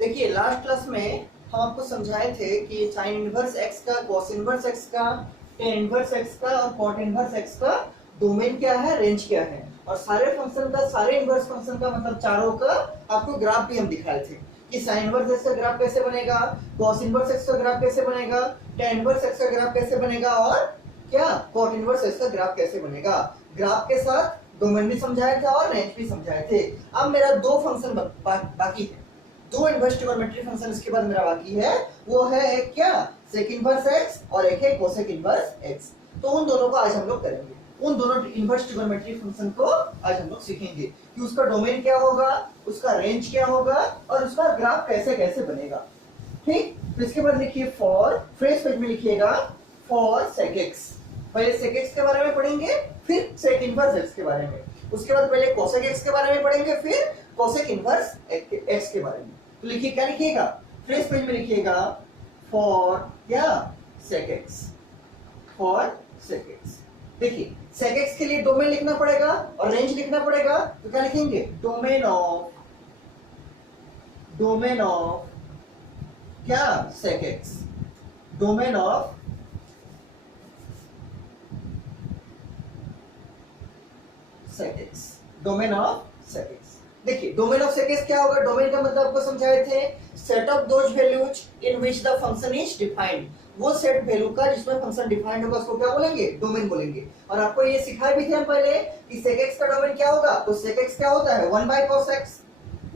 देखिए last class में हम आपको समझाए थे कि साइन इनवर्स एक्स का, कॉस इनवर्स एक्स का, टेन इनवर्स एक्स का और कॉट इनवर्स एक्स का डोमेन क्या है, रेंज क्या है, और सारे फंक्शन का, सारे इनवर्स फंक्शन का मतलब चारों का आपको ग्राफ भी हम दिखाए थे कि साइन इनवर्स एक्स का ग्राफ कैसे बनेगा, कॉस इनवर्स एक्स का ग्राफ कैसे बनेगा, टेन इनवर्स एक्स का ग्राफ कैसे बनेगा और क्या कॉट इनवर्स एक्स का ग्राफ कैसे बनेगा। ग्राफ के साथ डोमेन भी समझाए थे और रेंज भी समझाए थे। अब मेरा दो फंक्शन बाकी है, दो इनवर्स ट्रिग्नोमेट्री फंक्शन इसके बाद मेरा बाकी है, वो है एक क्या सेक इनवर्स एक्स और एक है कोसेक इनवर्स एक्स। तो उन दोनों को आज हम लोग करेंगे, उन दोनों इनवर्स ट्रिग्नोमेट्री फंक्शन को आज हम लोग सीखेंगे कि उसका डोमेन क्या होगा, उसका रेंज क्या होगा और उसका ग्राफ कैसे कैसे बनेगा। ठीक, तो इसके बाद लिखिए फॉर, फ्रेज पेज में लिखिएगा फॉर सेक एक्स। पहले सेक एक्स के बारे में पढ़ेंगे, फिर सेक इनवर्स एक्स के बारे में, उसके बाद पहले कोसेक एक्स के बारे में पढ़ेंगे, फिर कोसेक इनवर्स एक्स के बारे में। तो लिखिए, क्या लिखिएगा, फ्रेज पेज में लिखिएगा फॉर क्या sec x, for sec x. देखिए सेक एक्स के लिए डोमेन लिखना पड़ेगा और रेंज लिखना पड़ेगा, तो क्या लिखेंगे, डोमेन ऑफ क्या sec x, domain of sec x, domain of sec x. देखिए डोमेन ऑफ सेक एक्स क्या होगा, डोमेन का मतलब आपको समझाए थे, set of those values in which the function is defined. वो सेट वैल्यू का जिसमें फंक्शन डिफाइंड होगा उसको क्या बोलेंगे, डोमेन बोलेंगे। और आपको ये सिखाए भी थे हम पहले कि सेक एक्स का डोमेन क्या होगा, तो सेक एक्स क्या होता है 1 by cos x,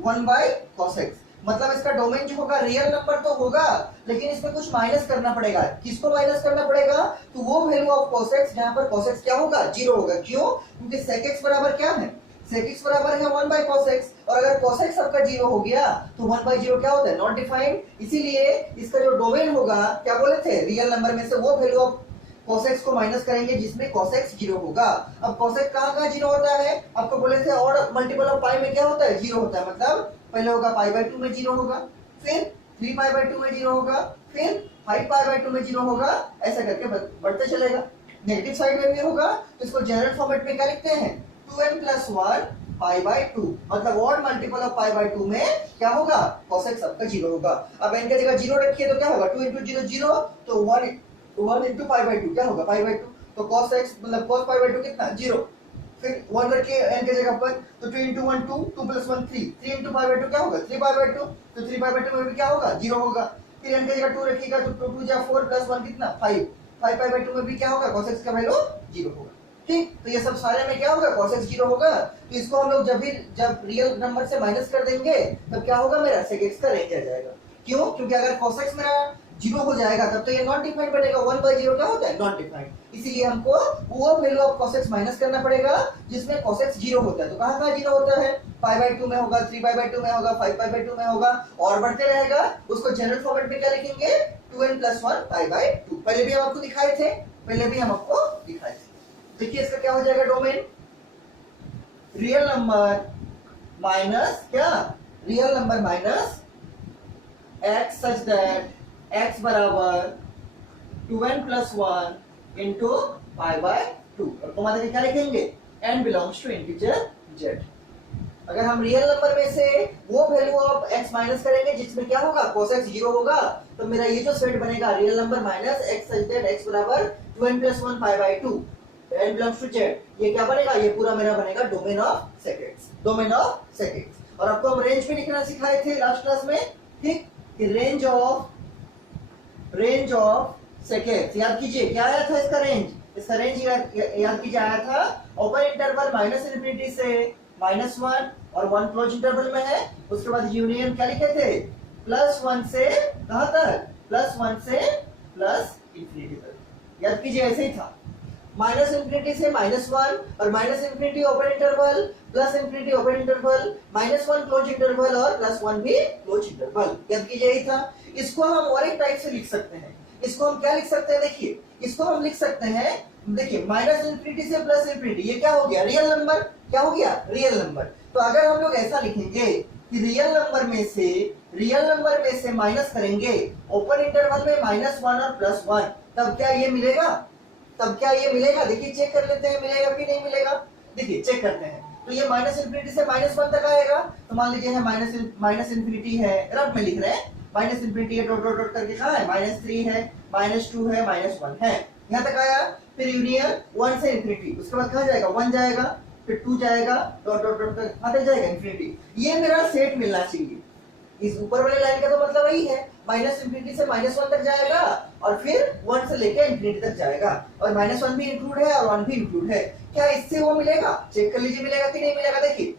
1 by cos x। मतलब इसका डोमेन जो होगा रियल नंबर तो होगा, लेकिन इसमें कुछ माइनस करना पड़ेगा। किसको माइनस करना पड़ेगा, तो वो वैल्यू ऑफ cos x जहां पर cos x क्या होगा, 0 होगा। क्यों, क्योंकि sec x बराबर क्या है, sec x बराबर है 1 बाय cos x, और अगर cos x आपका 0 हो गया तो 1 बाय 0 क्या होता है, नॉट डिफाइंड। इसीलिए इसका जो डोमेन होगा, क्या बोले थे, रियल नंबर में से वो वैल्यू ऑफ cos x को माइनस करेंगे जिसमें cos x 0 होगा। अब cos x कहां 0 होता है, आपको बोले थे ऑड मल्टीपल ऑफ पाई में क्या होता है, 0 होता है। मतलब पहले होगा पाई बाय 2 में 0 होगा, फिर 3 पाई बाय 2 में 0 होगा, फिर 5 पाई बाय 2 में 0 होगा, ऐसा करके बढ़ते चलेगा। नेगेटिव साइड में भी होगा तो इसको जनरल फॉर्मेट में क्या लिखते हैं, 2n + 1 पाई बाय 2। मतलब odd multiple of pi by 2 में क्या होगा, cos x आपका 0 होगा। अब n की जगह 0 रखिए तो क्या होगा, 2 × 0 0, तो 1 × पाई बाय 2 क्या होगा, पाई बाय 2। तो cos x मतलब cos पाई बाय 2 कितना, 0। फिर 1 रखिए n की जगह पर, तो 2 × 1 2, 2 + 1 3, 3 × पाई बाय 2 क्या होगा, 3 पाई बाय 2। तो 3 पाई बाय 2 में भी क्या होगा, 0 होगा। फिर n की जगह 2 रखिएगा तो 2 2 = 4 + 1 कितना, 5, 5 पाई बाय 2 में भी क्या होगा, cos x का वैल्यू 0 होगा। ठीक, तो ये सब सारे में क्या होगा, cos x 0 होगा। तो इसको हम लोग जब रियल नंबर से माइनस कर देंगे तब क्या होगा, मेरा sec x का रेंज आ जाएगा। क्यों, क्योंकि अगर cos x मेरा 0 हो जाएगा तब तो ये नॉट डिफाइंड बनेगा। 1 बाय 0 क्या होता है, नॉट डिफाइंड। इसीलिए हमको वो value of cos x minus करना पड़ेगा जिसमें cos x 0 होता है। तो कहां 0 होता है, पाई बाय 2 में होगा, 3 पाई बाय 2 में होगा, 5 पाई बाय 2 में होगा, और बढ़ते रहेगा। उसको जनरल फॉर्मेट में क्या लिखेंगे, 2n + 1 पाई बाय 2। पहले भी हम आपको दिखाए थे, देखिए इसका क्या हो जाएगा, डोमेन रियल नंबर माइनस क्या, real number minus x such that x बराबर 2n + 1 इंटू पाई बाय 2। और कॉमा देके क्या लिखेंगे, n belongs to integer z। अगर हम रियल नंबर में से वो वैल्यू ऑफ x माइनस करेंगे जिसमें क्या होगा, cos x 0 होगा, तो मेरा ये जो सेट बनेगा real number minus x such that x बराबर 2n + 1 pi by 2, n belongs to z। ये क्या बनेगा, ये पूरा मेरा बनेगा domain of sec x, domain of sec x. और आपको हम रेंज भी लिखना सिखाए थे लास्ट क्लास में। ठीक, कि रेंज ऑफ सेक एक्स, याद कीजिए क्या आया था इसका रेंज, याद कीजिए आया था ओपन इंटरवल -∞ से -1 और 1 क्लोज इंटरवल में है। उसके बाद यूनियन क्या लिखे थे, +1 से कहां तक, +1 से +∞ तक। याद कीजिए ऐसे ही था, -∞ से -1 और -∞ open interval, +∞ open interval, -1 close interval और +1 भी क्लोज इंटरवल। याद कीजिए यही था। इसको हम और एक टाइप से लिख सकते हैं। इसको हम क्या लिख सकते हैं, देखिए इसको हम लिख सकते हैं, देखिए -∞ से +∞, ये क्या हो गया, रियल नंबर। क्या हो गया, रियल नंबर। तो अगर हम लोग ऐसा लिखेंगे कि रियल नंबर में से माइनस करेंगे ओपन इंटरवल में -1 और +1, तब क्या ये मिलेगा, देखिए चेक कर लेते हैं मिलेगा कि नहीं मिलेगा। देखिए चेक करते हैं, तो ये माइनस इंफिनिटी से माइनस वन तक आएगा। तो मान लीजिए है माइनस इंफिनिटी है, रफ में लिख रहे हैं, माइनस इंफिनिटी है, डॉट डॉट डॉट करके कहाँ है, -3 है, -2 है, -1 है, यहाँ तक आया। फिर यूनियन 1 से इंफिनिटी, उसके बाद कहाँ जाएगा, 1 जाएगा, फिर 2 जाएगा, डॉट डॉट डॉट तक कहाँ तक जाएगा, इंफिनिटी। ये मेरा सेट मिलना चाहिए। इस ऊपर वाली लाइन का तो मतलब वही है, माइनस इंफिनिटी से -1 तक जाएगा और फिर 1 से लेके इंफिनिटी तक जाएगा, और -1 भी इंक्लूड है और 1 भी इंक्लूड है। क्या इससे वो मिलेगा, चेक कर लीजिए मिलेगा कि नहीं मिलेगा। देखिए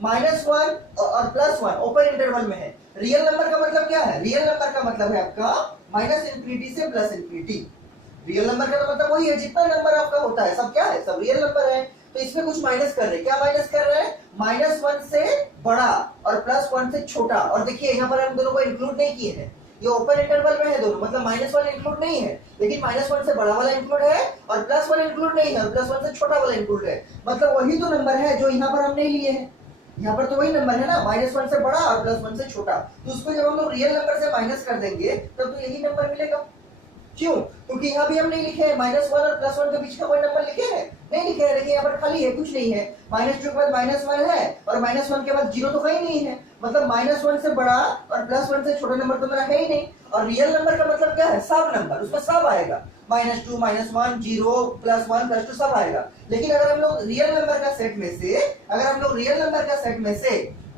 -1 और +1 ओपन इंटरवल में है। रियल नंबर का मतलब क्या है, रियल नंबर का मतलब है आपका माइनस इंफिनिटी से प्लस इंफिनिटी। रियल नंबर का मतलब वही है, जितना नंबर आपका होता है सब क्या है, सब रियल नंबर है। तो इसमें कुछ माइनस कर रहे हैं, क्या माइनस कर रहे हैं, -1 से बड़ा और +1 से छोटा। और देखिए यहाँ पर हम दोनों को इंक्लूड नहीं किए हैं, ये ओपन इंटरवल में है दोनों, मतलब -1 इंक्लूड नहीं है, लेकिन -1 से बड़ा वाला इंक्लूड है और +1 इंक्लूड नहीं है, और +1 से छोटा वाला इंक्लूड है। मतलब वही तो नंबर है जो यहाँ पर हम नहीं लिए हैं। यहाँ पर तो वही नंबर है ना, -1 से बड़ा और +1 से छोटा। तो उसको जब हम लोग रियल नंबर से माइनस कर देंगे तब तो यही नंबर मिलेगा। क्यों, क्योंकि यहाँ भी हम नहीं लिखे हैं -1 और +1 के बीच का कोई नंबर लिखे हैं, नहीं लिखे हैं। देखिए यहाँ पर खाली है, कुछ नहीं है। -2 के बाद -1 है और -1 के बाद 0 तो कहीं नहीं है, मतलब -1 से बड़ा और +1 से छोटा नंबर तो मेरा है ही नहीं। और रियल नंबर का मतलब क्या है, सब नंबर, उसमें सब आएगा, -2 -1 0 +1 +2 सब आएगा। लेकिन अगर हम लोग रियल नंबर का सेट में से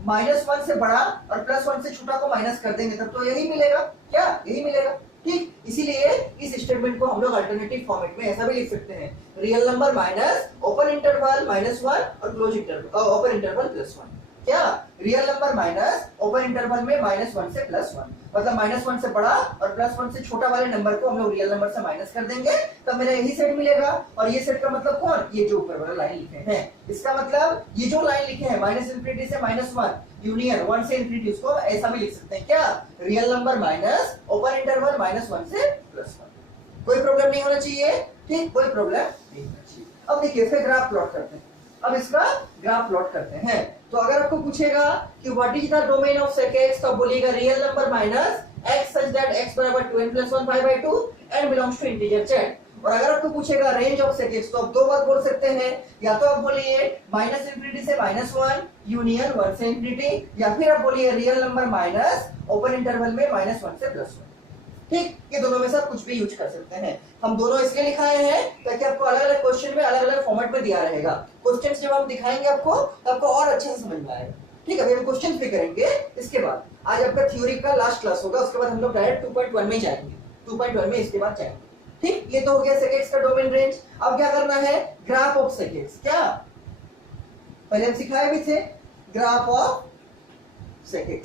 -1 से बड़ा और +1 से छोटा को माइनस कर देंगे तब तो यही मिलेगा। क्या, यही मिलेगा। ठीक, इसीलिए इस स्टेटमेंट को हम लोग अल्टरनेटिव फॉर्मेट में ऐसा भी लिख सकते हैं, real number minus open interval -1 और क्लोज इंटरवल ओपन इंटरवल +1। क्या, real number minus open interval में -1 से +1, मतलब -1 से बड़ा और +1 से छोटा वाले नंबर को हम लोग रियल नंबर से माइनस कर देंगे तब मेरा यही सेट मिलेगा। और ये सेट का मतलब कौन, ये जो ऊपर वाला लाइन लिखे हैं, इसका मतलब ये जो लाइन लिखे हैं माइनस इंफिनिटी से -1 यूनियन 1 से इंफिनिटी, उसको ऐसा भी लिख सकते हैं। क्या, real number minus open interval -1 से +1। कोई प्रॉब्लम नहीं होना चाहिए, ठीक, कोई प्रॉब्लम नहीं होना चाहिए। अब देखिए फिर ग्राफ प्लॉट करते हैं। अब इसका ग्राफ प्लॉट करते हैं। तो अगर आपको पूछेगा कि what is the domain of sec x, तो बोलिएगा real number minus x such that x बराबर 2n + 1 5/2 and belongs to integer z। और अगर आपको पूछेगा रेंज ऑफ sec x, तो आप दो बार बोल सकते हैं, या तो आप बोलिए माइनस इंफिनिटी से -1 यूनियन 1 से इंफिनिटी, या फिर आप बोलिए real number minus open interval में -1 से +1। ठीक, ये दोनों में से आप कुछ भी यूज कर सकते हैं। हम दोनों इसलिए लिखाए हैं ताकि आपको अलग अलग क्वेश्चन में अलग अलग फॉर्मेट में दिया रहेगा। क्वेश्चंस जब हम दिखाएंगे आपको तो आपको और अच्छे से समझ में आएगा। ठीक है, अभी हम क्वेश्चंस भी करेंगे। इसके बाद आज आपका थ्योरी का लास्ट क्लास होगा, उसके बाद हम लोग डायरेक्ट 2.1 में जाएंगे, 2.1 में इसके बाद जाएंगे। ठीक, ये तो हो गया sec x का डोमेन रेंज। अब क्या करना है, ग्राफ ऑफ sec x। क्या, पहले हम सिखाए भी थे graph of sec x।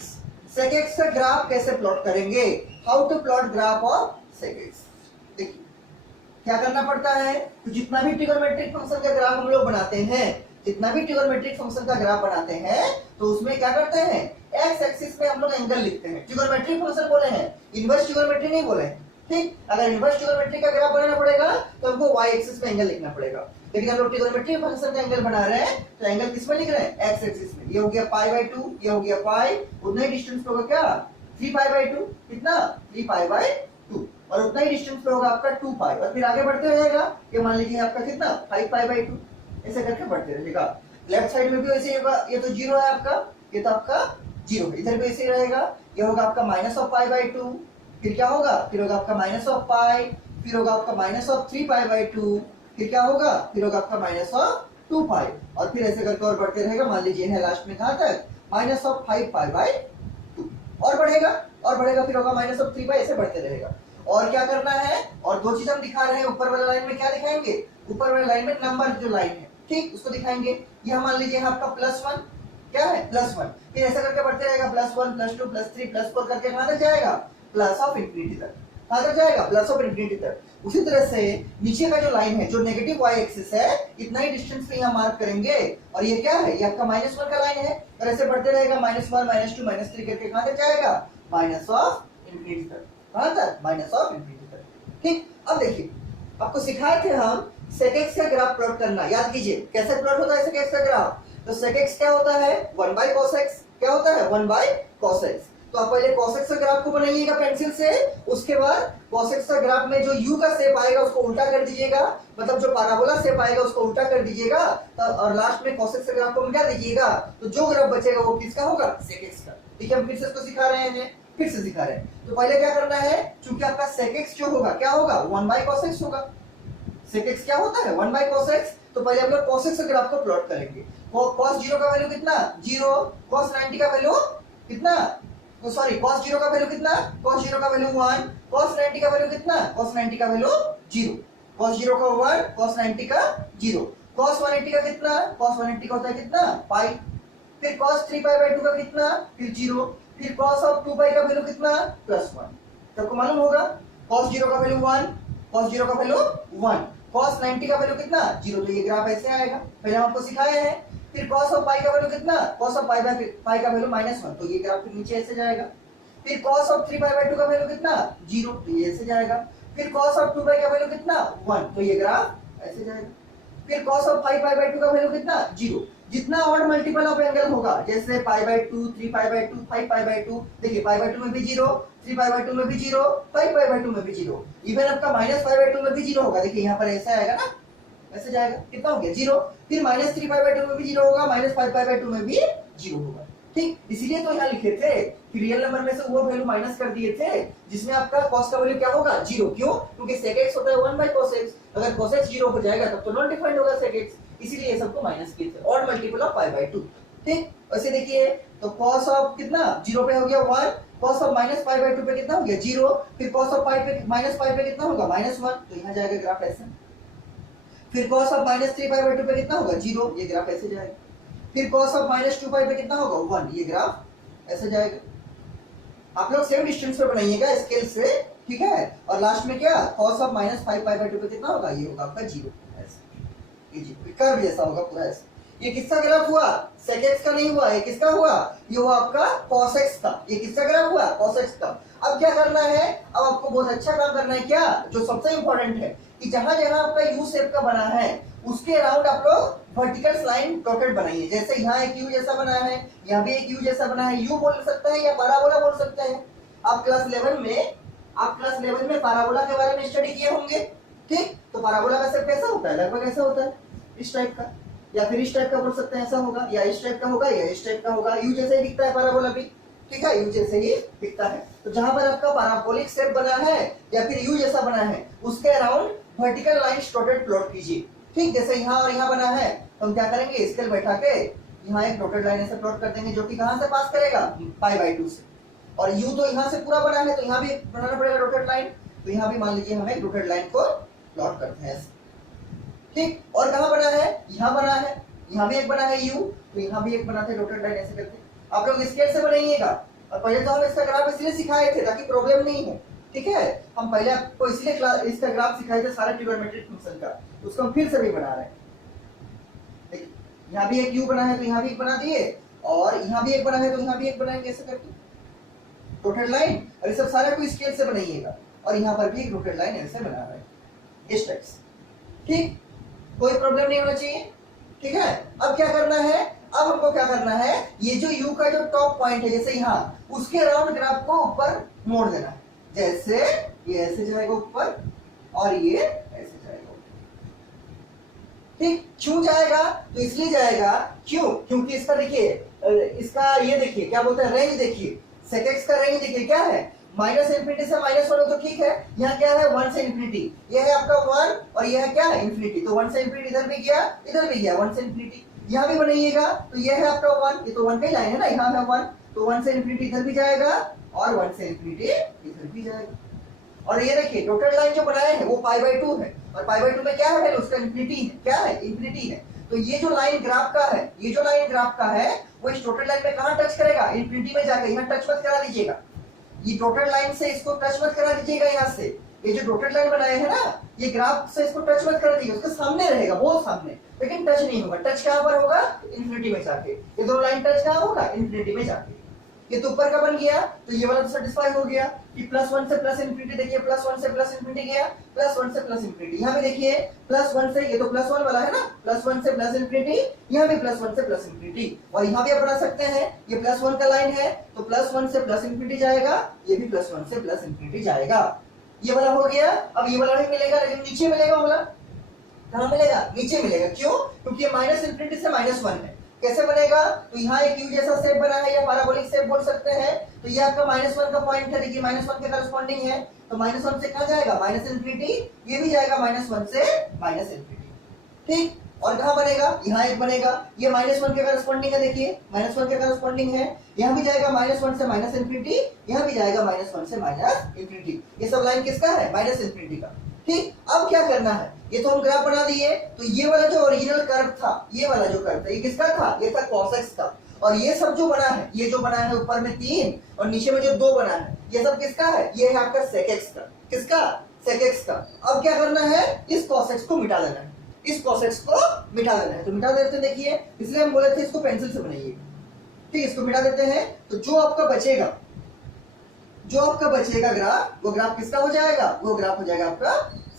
sec x का ग्राफ कैसे प्लॉट करेंगे, how to plot graph of sec x। देखिए क्या करना पड़ता है, तो जितना भी ट्रिगोनोमेट्रिक फंक्शन का ग्राफ हम लोग बनाते हैं, जितना भी ट्रिगोनोमेट्रिक फंक्शन का ग्राफ बनाते हैं, तो उसमें क्या करते हैं, एक्स एक्सिस पे हम लोग एंगल लिखते हैं। ट्रिगोनोमेट्रिक फंक्शन बोले हैं, इनवर्स ट्रिगोनोमेट्री नहीं बोले हैं। ठीक, अगर इनवर्स ट्रिगोनोमेट्री का ग्राफ बनाना पड़ेगा तो हमको y एक्सिस पे एंगल लिखना पड़ेगा, लेकिन हम लोग ट्रिगोनोमेट्रिक फंक्शन का एंगल बना रहे हैं तो एंगल किस में लिख रहे हैं, x एक्सिस में। ये हो गया π/2, ये हो गया पाई, उतना ही डिस्टेंस पे होगा क्या, 3π/2, कितना 3π/2, और उतना ही डिस्टेंस पे होगा आपका 2π, और फिर आगे बढ़ते रहेगा। ये मान लीजिए आपका कितना 5π/2, ऐसे करके बढ़ते रहेगा। लेफ्ट साइड में भी वैसे ही होगा, ये तो 0 है आपका, ये तो आपका 0 है, इधर भी ऐसे ही रहेगा। ये होगा आपका -π/2, फिर क्या होगा, फिर होगा आपका -π, फिर होगा आपका -3π/2, फिर क्या होगा, फिर होगा आपका -2π, और फिर ऐसे करके और बढ़ते रहेगा। मान लीजिए है लास्ट में कहां तक, -5π/2, और बढ़ेगा और बढ़ेगा, फिर होगा -3π, ऐसे बढ़ते रहेगा। और क्या करना है, और दो चीज हम दिखा रहे हैं। ऊपर वाला लाइन में क्या दिखाएंगे, ऊपर वाले लाइन में नंबर जो लाइन है, ठीक, उसको दिखाएंगे। यह मान लीजिए आपका +1, क्या है +1, फिर ऐसा करके बढ़ते रहेगा, +1 +2 +3 +4 करके कहां तक जाएगा, प्लस ऑफ इंफिनिटी तक, कहां तक जाएगा, प्लस ऑफ इंफिनिटी तक। उसी तरह से नीचे का जो लाइन है, जो नेगेटिव y एक्सिस है, इतना ही डिस्टेंस पे यहाँ मार्क करेंगे, और ये क्या है, ये आपका -1 का लाइन है, और ऐसे बढ़ते रहेगा -1 -2 -3 करके कहां तक जाएगा, माइनस ऑफ इंफिनिटी तक, कहां तक, माइनस ऑफ इंफिनिटी तक। ठीक, अब देखिए आपको सिखाए थे हम sec x का ग्राफ प्लॉट करना, याद कीजिए कैसे प्लॉट होता है sec x का ग्राफ। तो sec x क्या होता है, 1/cos x, क्या होता है 1/cos x। तो आप पहले cos x का ग्राफ को बनाइएगा पेंसिल से, उसके बाद cos x का ग्राफ में जो u का शेप आएगा उसको उल्टा कर दीजिएगा, मतलब जो पैराबोला शेप आएगा उसको उल्टा कर दीजिएगा, और लास्ट में cos x का ग्राफ को मिटा दीजिएगा, तो जो ग्राफ बचेगा वो किसका होगा, sec x का। ठीक है, हम फिर से इसको सिखा रहे हैं, फिर से सिखा रहे हैं। तो पहले क्या करना है, चूंकि आपका sec x जो होगा क्या होगा, 1 by cos x होगा। sec x क्या होता है, 1 by cos x। तो पहले हम लोग cos x का ग्राफ को प्लॉट करेंगे। cos 0 का वैल्यू कितना, 0। cos 90 का वैल्यू कितना, तो सॉरी cos 0 का वैल्यू कितना, cos 0 का वैल्यू 1। cos 90 का वैल्यू कितना, cos 90 का वैल्यू 0। cos 0 का 1, cos 90 का 0। cos 180 का कितना, cos 180 का होता है कितना, पाई। फिर cos 3 पाई बाय 2 का कितना, फिर 0। फिर cos ऑफ 2 पाई का वैल्यू कितना, +1। सबको मालूम होगा, cos 0 का वैल्यू 1, cos 0 का वैल्यू 1, cos 90 का वैल्यू कितना, 0। तो ये ग्राफ ऐसे आएगा, पहले हम आपको सिखाए हैं। फिर cos ऑफ पाई का वैल्यू कितना, cos ऑफ पाई का वैल्यू -1, तो ये ग्राफ फिर नीचे ऐसे जाएगा। फिर cos ऑफ 3 पाई बाय 2 का वैल्यू कितना, 0, तो ये ऐसे जाएगा। फिर cos ऑफ 2 पाई का वैल्यू कितना, 1, तो ये ग्राफ ऐसे जाएगा। फिर cos ऑफ 5 पाई बाय 2 का वैल्यू कितना, 0। जितना ऑड मल्टीपल ऑफ एंगल होगा, जैसे पाई by 2, 3 pi by 2, 5 pi by 2, देखिए पाई बाय 2 में भी 0, 3 पाई बाय 2 में भी 0, 5 पाई बाय 2 में भी 0, इवन आपका -5 बाय 2 में भी 0 होगा। देखिए यहाँ पर ऐसा आएगा ना, ऐसे जाएगा, कितना हो गया, 0। फिर -3 पाई बाय 2 में भी 0 होगा, -5 पाई बाय 2 में भी 0 होगा। ठीक, इसीलिए तो यहाँ लिखे थे कि रियल नंबर में से वो वैल्यू माइनस कर दिए थे जिसमें आपका cos का वैल्यू क्या होगा, 0। क्यों, क्योंकि sec x होता है 1 by cos x, अगर cos x 0 हो जाएगा तब तो नॉन डिफाइंड होगा sec x, इसीलिए ये सबको माइनस किए थे, odd multiple of pi by 2। ठीक, ऐसे देखिए, तो cos ऑफ कितना 0 पे हो गया 1, cos ऑफ -5 बाय 2 पे कितना हो गया 0, फिर cos ऑफ पाई पे -5 पे कितना होगा -1, तो यहाँ जाएगा ग्राफ ऐसे। फिर cos ऑफ -3 पाई बाय 2 पे कितना होगा 0, ये ग्राफ ऐसे जाएगा। फिर cos ऑफ -2 पाई पे कितना होगा 1, ये ग्राफ ऐसे जाएगा। आप लोग सेम डिस्टेंस पे बनाइएगा स्केल से, ठीक है। और लास्ट में क्या, cos ऑफ -5 पाई बाय 2 पे कितना होगा, ये होगा आपका 0, ऐसे। ये 0 कर्व जैसा होगा पूरा ऐसे। ये किसका ग्राफ हुआ, sec x का नहीं हुआ, ये किसका हुआ, ये हुआ आपका cos x का। ये किसका ग्राफ हुआ, cos x का। अब क्या करना है, अब आपको बहुत अच्छा काम करना है, क्या, जो सबसे इंपॉर्टेंट है कि जहां जहां आपका यू शेप का बना है उसके अराउंड आप लोग वर्टिकल लाइन डॉटेड बनाइए। जैसे यहाँ एक यू जैसा बना है, यहाँ भी एक यू जैसा बना है, यू बोल सकते हैं या पैराबोला बोल सकते हैं। आप क्लास 11 में पैराबोला के बारे में स्टडी किए होंगे, ठीक। तो पैराबोला का शेप कैसा होता है, लगभग ऐसा होता है, इस टाइप का, या फिर इस टाइप का बोल सकते हैं, ऐसा होगा, या इस टाइप का होगा, या इस टाइप का होगा। यू जैसे ही दिखता है पैराबोला भी, ठीक है, यू जैसे ही दिखता है। तो जहां पर आपका पैराबोलिक शेप बना है या फिर यू जैसा बना है उसके around vertical line dotted plot कीजिए। ठीक, जैसे यहाँ और यहाँ बना है तो हम क्या करेंगे, स्केल बैठा के यहाँ एक डॉटेड लाइन ऐसे प्लॉट कर देंगे, जो कि कहां से पास करेगा, पाई बाय 2 से। और यू तो यहाँ से पूरा बना है तो यहाँ भी बनाना पड़ेगा डॉटेड लाइन, तो यहाँ भी मान लीजिए हमें डॉटेड लाइन को प्लॉट करते हैं ऐसे। ठीक, और कहाँ बना है, यहाँ बना है, यहाँ भी एक बना है यू, तो यहाँ भी एक बनाते हैं डॉटेड लाइन ऐसे करके। आप लोग स्केल से बनाइएगा। और पहले तो हम इसका ग्राफ इसलिए सिखाए थे ताकि प्रॉब्लम नहीं हो, ठीक है। हम पहले आपको इसलिए इसका ग्राफ सिखाए थे सारे ट्रिगोनोमेट्रिक फंक्शन का, उसको हम फिर से भी बना रहे हैं। यहाँ भी एक यू बना है तो यहाँ भी एक बना दिए, और यहाँ भी एक बना है तो यहाँ भी एक बनाएंगे ऐसे करके डॉटेड लाइन। और ये सब सारे को स्केल से बनाइएगा, और यहाँ पर भी एक डॉटेड लाइन ऐसे बना रहे हैं इस टाइप से। ठीक, कोई प्रॉब्लम नहीं होना चाहिए, ठीक है। अब क्या करना है, अब हमको क्या करना है, ये जो यू का जो टॉप पॉइंट है जैसे यहाँ, उसके अराउंड ग्राफ को ऊपर मोड़ देना है। जैसे ये ऐसे जाएगा ऊपर और ये ऐसे जाएगा ऊपर। ठीक, क्यों जाएगा, तो इसलिए जाएगा क्यों, क्योंकि इसका देखिए, इसका ये देखिए क्या बोलते हैं, रेंज देखिए, sec x का रेंज देखिए क्या है, -∞ से -1 हो तो ठीक है। यहाँ क्या है, 1 से इंफिनिटी, ये है आपका 1 और ये है क्या, इंफिनिटी। तो 1 से इंफिनिटी इधर भी गया, इधर भी गया, 1 से इंफिनिटी। यहाँ भी बनाइएगा तो ये है आपका 1, ये तो 1 का ही लाइन है ना, यहाँ है 1, तो 1 से इंफिनिटी इधर भी जाएगा और 1 से इंफिनिटी इधर भी जाएगा। और ये देखिए डॉटेड लाइन जो बनाए हैं वो पाई बाय 2 है, और पाई बाय 2 में क्या है वैल्यू, उसका इंफिनिटी है, क्या है, इंफिनिटी है। तो ये जो लाइन ग्राफ का है, ये जो लाइन ग्राफ का है वो इस डॉटेड लाइन में कहां टच करेगा, इंफिनिटी में जाकर। यहाँ टच मत करा दीजिएगा, ये डॉटेड लाइन से इसको टच मत करा दीजिएगा। यहाँ से ये जो डॉटेड लाइन बनाए हैं ना, ये ग्राफ से इसको टच मत कर दीजिएगा, उसके सामने रहेगा, बहुत सामने, लेकिन टच नहीं होगा। टच कहां पर होगा, इंफिनिटी में जाके। ये दो लाइन टच कहां होगा, इंफिनिटी में जाके। ये तो ऊपर का बन गया, तो ये वाला तो सेटिस्फाई हो गया कि +1 से प्लस इंफिनिटी, देखिए +1 से प्लस इंफिनिटी गया, +1 से प्लस इंफिनिटी, यहाँ पे देखिए +1 से, ये तो +1 वाला है ना, +1 से प्लस इंफिनिटी, यहाँ भी +1 से प्लस इंफिनिटी, और यहाँ भी आप बना सकते हैं, ये +1 का लाइन है तो +1 से प्लस इंफिनिटी जाएगा, ये भी +1 से प्लस इंफिनिटी जाएगा। ये वाला हो गया। अब ये वाला भी मिलेगा, लेकिन नीचे मिलेगा वाला, कहाँ मिलेगा? नीचे मिलेगा। क्यों? क्योंकि ये -इंफिनिटी से -1 है। कैसे बनेगा? तो यहाँ एक यू जैसा शेप बना है, या पैराबोलिक शेप बोल सकते हैं, तो ये आपका -1 का पॉइंट है, देखिए -1 के करस्पॉन्डिंग है, तो -1 से कहाँ जाएगा? -इंफिनिटी, ये भी जाएगा -1 से -इंफिनिटी। ठीक, और कहाँ बनेगा? यहाँ एक बनेगा, ये -1 के करस्पॉन्डिंग है, देखिए -1 के करस्पॉन्डिंग है, यहाँ भी जाएगा -1 से -इंफिनिटी, यहाँ भी जाएगा -1 से -इंफिनिटी। ये सब लाइन किसका है? -इंफिनिटी का। ठीक, अब क्या करना है? ये तो हम ग्राफ बना दिए, तो ये वाला जो ओरिजिनल कर्व था, ये वाला जो कर्व था, ये किसका था? ये था cos x का, और ये सब जो बना है, ये जो बना है ऊपर में 3 और नीचे में जो 2 बना है, ये सब किसका है? ये है आपका sec x का। किसका? sec x का। अब क्या करना है? इस cos x को मिटा देना है, इस cos x को मिटा देना है, तो मिटा देते हैं। देखिए, इसलिए हम बोले थे इसको पेंसिल से बनाइए। ठीक, इसको मिटा देते हैं, तो जो आपका बचेगा, जो आपका बचेगा ग्राफ, वो ग्राफ किसका हो जाएगा? वो ग्राफ हो जाएगा आपका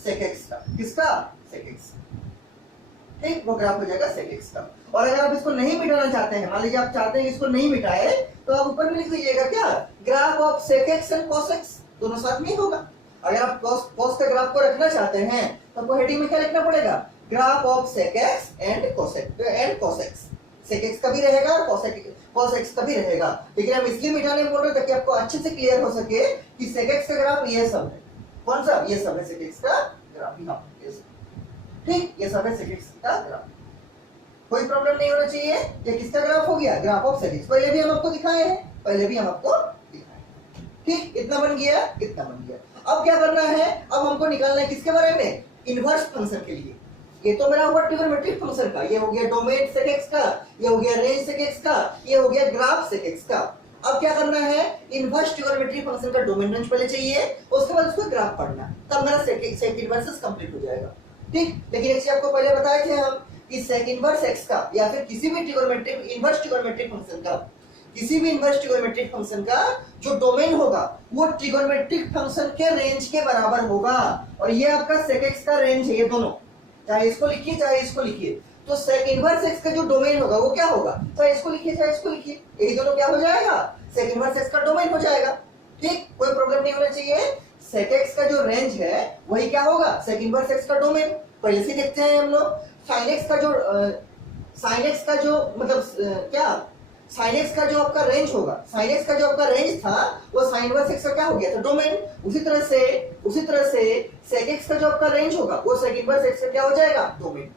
sec x का। किसका? sec x। ठीक, वो ग्राफ हो जाएगा sec x का। और अगर आप इसको नहीं मिटाना चाहते हैं, मान लीजिए आप चाहते हैं कि इसको नहीं मिटाए, तो आप ऊपर में लिख दीजिएगा क्या? Graph of sec x and cos x, दोनों साथ में ही होगा। अगर आप cos का ग्राफ को रखना चाहते हैं, तो आपको हेडिंग में क्या लिखना पड़ेगा? Graph of sec x and cos x। sec x का भी रहेगा और cos x का भी रहेगा, लेकिन हम इसलिए मिटाने बोल रहे हैं ताकि आपको अच्छे से क्लियर हो सके कि sec x का ग्राफ ये सब है। कौन सा? ये सब है sec x का ग्राफ, यहाँ ये सब। ठीक, ये सब है sec x का ग्राफ। कोई प्रॉब्लम नहीं होना चाहिए। ये किसका ग्राफ हो गया? Graph of sec x। पहले भी हम आपको दिखाए हैं, पहले भी हम आपको दिखाए हैं। ठीक, इतना बन गया, इतना बन गया। अब क्या करना है? अब हमको निकालना है किसके बारे में? इनवर्स फंक्शन के लिए। ये तो मेरा हुआ ट्रिगोनोमेट्रिक फंक्शन का, ये हो गया डोमेन sec x का, ये हो गया रेंज sec x का, ये हो गया ग्राफ sec x का। अब क्या करना है? इनवर्स ट्रिगोनोमेट्रिक फंक्शन का डोमेन रेंज पहले चाहिए, उसके बाद उसको ग्राफ पढ़ना, तब मेरा sec इनवर्स कंप्लीट हो जाएगा। ठीक, लेकिन एक चीज आपको पहले बताए थे हम कि sec इनवर्स x का, या फिर किसी भी ट्रिगोनोमेट्रिक इनवर्स ट्रिगोनोमेट्रिक फंक्शन का, किसी भी इनवर्स ट्रिगोनोमेट्रिक फंक्शन का जो डोमेन होगा, वो ट्रिगोनोमेट्रिक फंक्शन के रेंज के बराबर होगा। और ये आपका sec x का रेंज है, ये दोनों, चाहे इसको लिखिए चाहे इसको लिखिए, तो sec इनवर्स x का जो डोमेन होगा वो क्या होगा? चाहे इसको लिखिए चाहे इसको लिखिए, यही दोनों क्या हो जाएगा? sec इनवर्स x का डोमेन हो जाएगा। ठीक, कोई प्रॉब्लम नहीं होना चाहिए। sec x का जो रेंज है वही क्या होगा? sec इनवर्स x का डोमेन। पहले से देखते हैं हम लोग। sin x का जो मतलब क्या, sin x का जो आपका रेंज होगा, sin x का जो आपका रेंज था, वो sin इनवर्स x का क्या हो गया था? डोमेन। उसी तरह से sec x का जो आपका रेंज होगा, वो sec इनवर्स x का क्या हो जाएगा? Domain.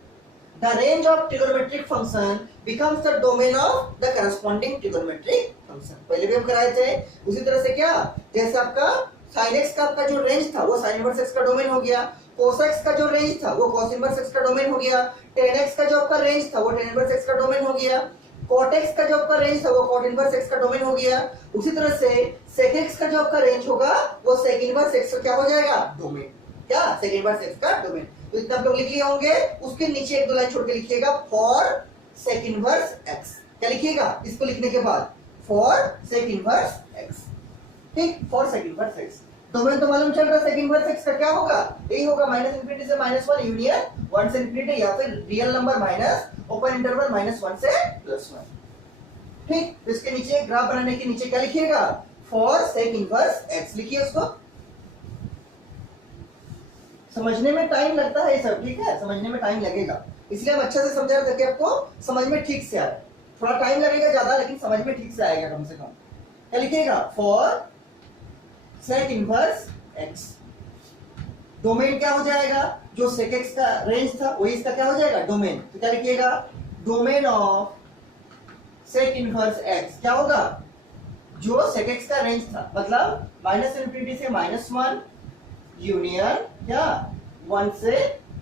The range of trigonometric function becomes the domain of the corresponding trigonometric function। पहले भी हम कराए थे। उसी तरह से क्या, जैसे आपका sin x का आपका जो रेंज था, वो sin इनवर्स x का डोमेन हो गया। cos x का जो रेंज था, वो cos इनवर्स x का डोमेन हो गया। tan x का जो आपका रेंज था, वो tan इनवर्स x का डोमेन हो गया। cot x का जो आपका रेंज था, वो cot इनवर्स x का डोमेन हो गया। उसी तरह से sec x का जो आपका रेंज होगा, वो sec इनवर्स x का क्या हो जाएगा? डोमेन। क्या? sec इनवर्स x का डोमेन। तो इतना आप लोग लिख लिए होंगे। उसके नीचे एक दो लाइन छोड़ के लिखिएगा, फॉर sec इनवर्स x। क्या लिखिएगा इसको लिखने के बाद? For sec inverse x। ठीक, for sec inverse x। Domain तो मालूम चल रहा है, sec इनवर्स x का क्या होगा? यही होगा -इंफिनिटी से -1 यूनियन 1 से इंफिनिटी, या फिर real number minus open interval -1 से +1। ठीक, तो इसके नीचे ग्राफ बनाने के नीचे क्या लिखिएगा? फॉर sec इनवर्स x लिखिए उसको। समझने में टाइम लगता है ये सब, ठीक है, समझने में टाइम लगेगा, इसलिए हम अच्छे से समझा रहे ताकि आपको समझ में ठीक से आए। थोड़ा टाइम लगेगा ज्यादा, लेकिन समझ में ठीक से आएगा कम से कम। क्या लिखिएगा? For sec inverse x। Domain क्या हो जाएगा? जो sec x का रेंज था, वही इसका क्या हो जाएगा? डोमेन। तो क्या लिखिएगा? Domain of sec inverse x क्या होगा? जो sec x का रेंज था, मतलब -इंफिनिटी से -1 यूनियन क्या 1 से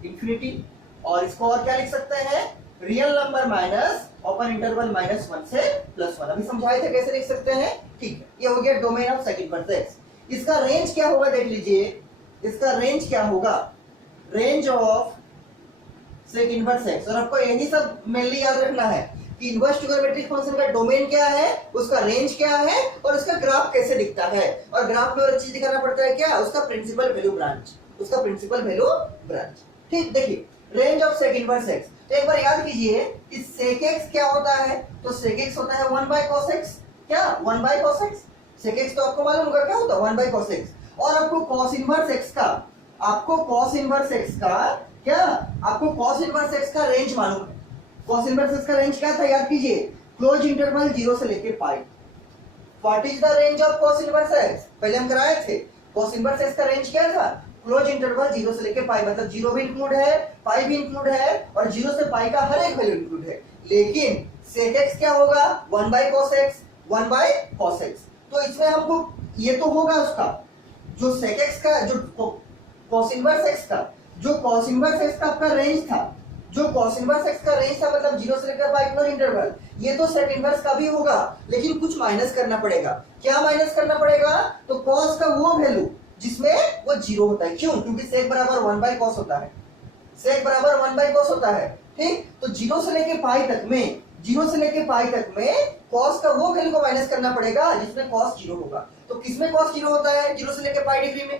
इंफिनिटी, और इसको और क्या लिख सकते हैं? Real number minus open interval -1 से +1। अभी समझाए थे कैसे लिख सकते हैं। ठीक है, ये हो गया domain of sec inverse x। इसका रेंज क्या होगा देख लीजिए, इसका रेंज क्या होगा? Range of sec inverse x। और आपको यही सब मेनली याद रखना है कि इनवर्स ट्रिग्नोमेट्रिक फंक्शन का डोमेन क्या है, उसका रेंज क्या है और उसका ग्राफ कैसे दिखता है। और ग्राफ में और चीज दिखाना पड़ता है क्या, उसका प्रिंसिपल वैल्यू ब्रांच, उसका प्रिंसिपल वैल्यू ब्रांच। ठीक, देखिए range of sec inverse x, तो एक बार याद कीजिए कि सेक एक्स क्या होता है, तो सेक एक्स होता है 1 बाय cos x, क्या 1 by cos x, sec x तो आपको मालूम होगा क्या होता है 1 बाय cos x। और आपको cos इनवर्स x का, आपको cos इनवर्स x का क्या, आपको cos इनवर्स x का रेंज मालूम है। cos इनवर्स x का रेंज क्या था, याद कीजिए, क्लोज इंटरवल 0 से लेके pi. What is the range of cos inverse x, पहले हम कराए थे। cos इनवर्स x का रेंज क्या था, क्लोज इंटरवल 0 से लेके पाई, मतलब 0 भी इंक्लूड है, पाई भी इंक्लूड है और 0 से पाई का हर एक वैल्यू इंक्लूड है। लेकिन sec x क्या होगा 1 by cos x, 1 by cos x। तो इसमें हमको ये तो होगा उसका जो sec x का, जो cos इनवर्स x का, जो cos इनवर्स x का आपका रेंज था, जो cos इनवर्स x का रेंज था मतलब 0 से लेकर पाई क्लोज इंटरवल, ये तो sec इनवर्स का भी होगा, लेकिन कुछ माइनस करना पड़ेगा। क्या माइनस करना पड़ेगा, तो cos का वो वैल्यू जिसमें वो 0 होता है। क्यों, क्योंकि sec बराबर 1 बाय cos होता है, sec बराबर 1 बाय cos होता है। ठीक, तो 0 से लेके पाई तक में, 0 से लेके पाई तक में cos का वो वैल्यू को माइनस करना पड़ेगा जिसमें cos 0 होगा। तो किसमें cos 0 होता है, 0 से लेके पाई डिग्री में,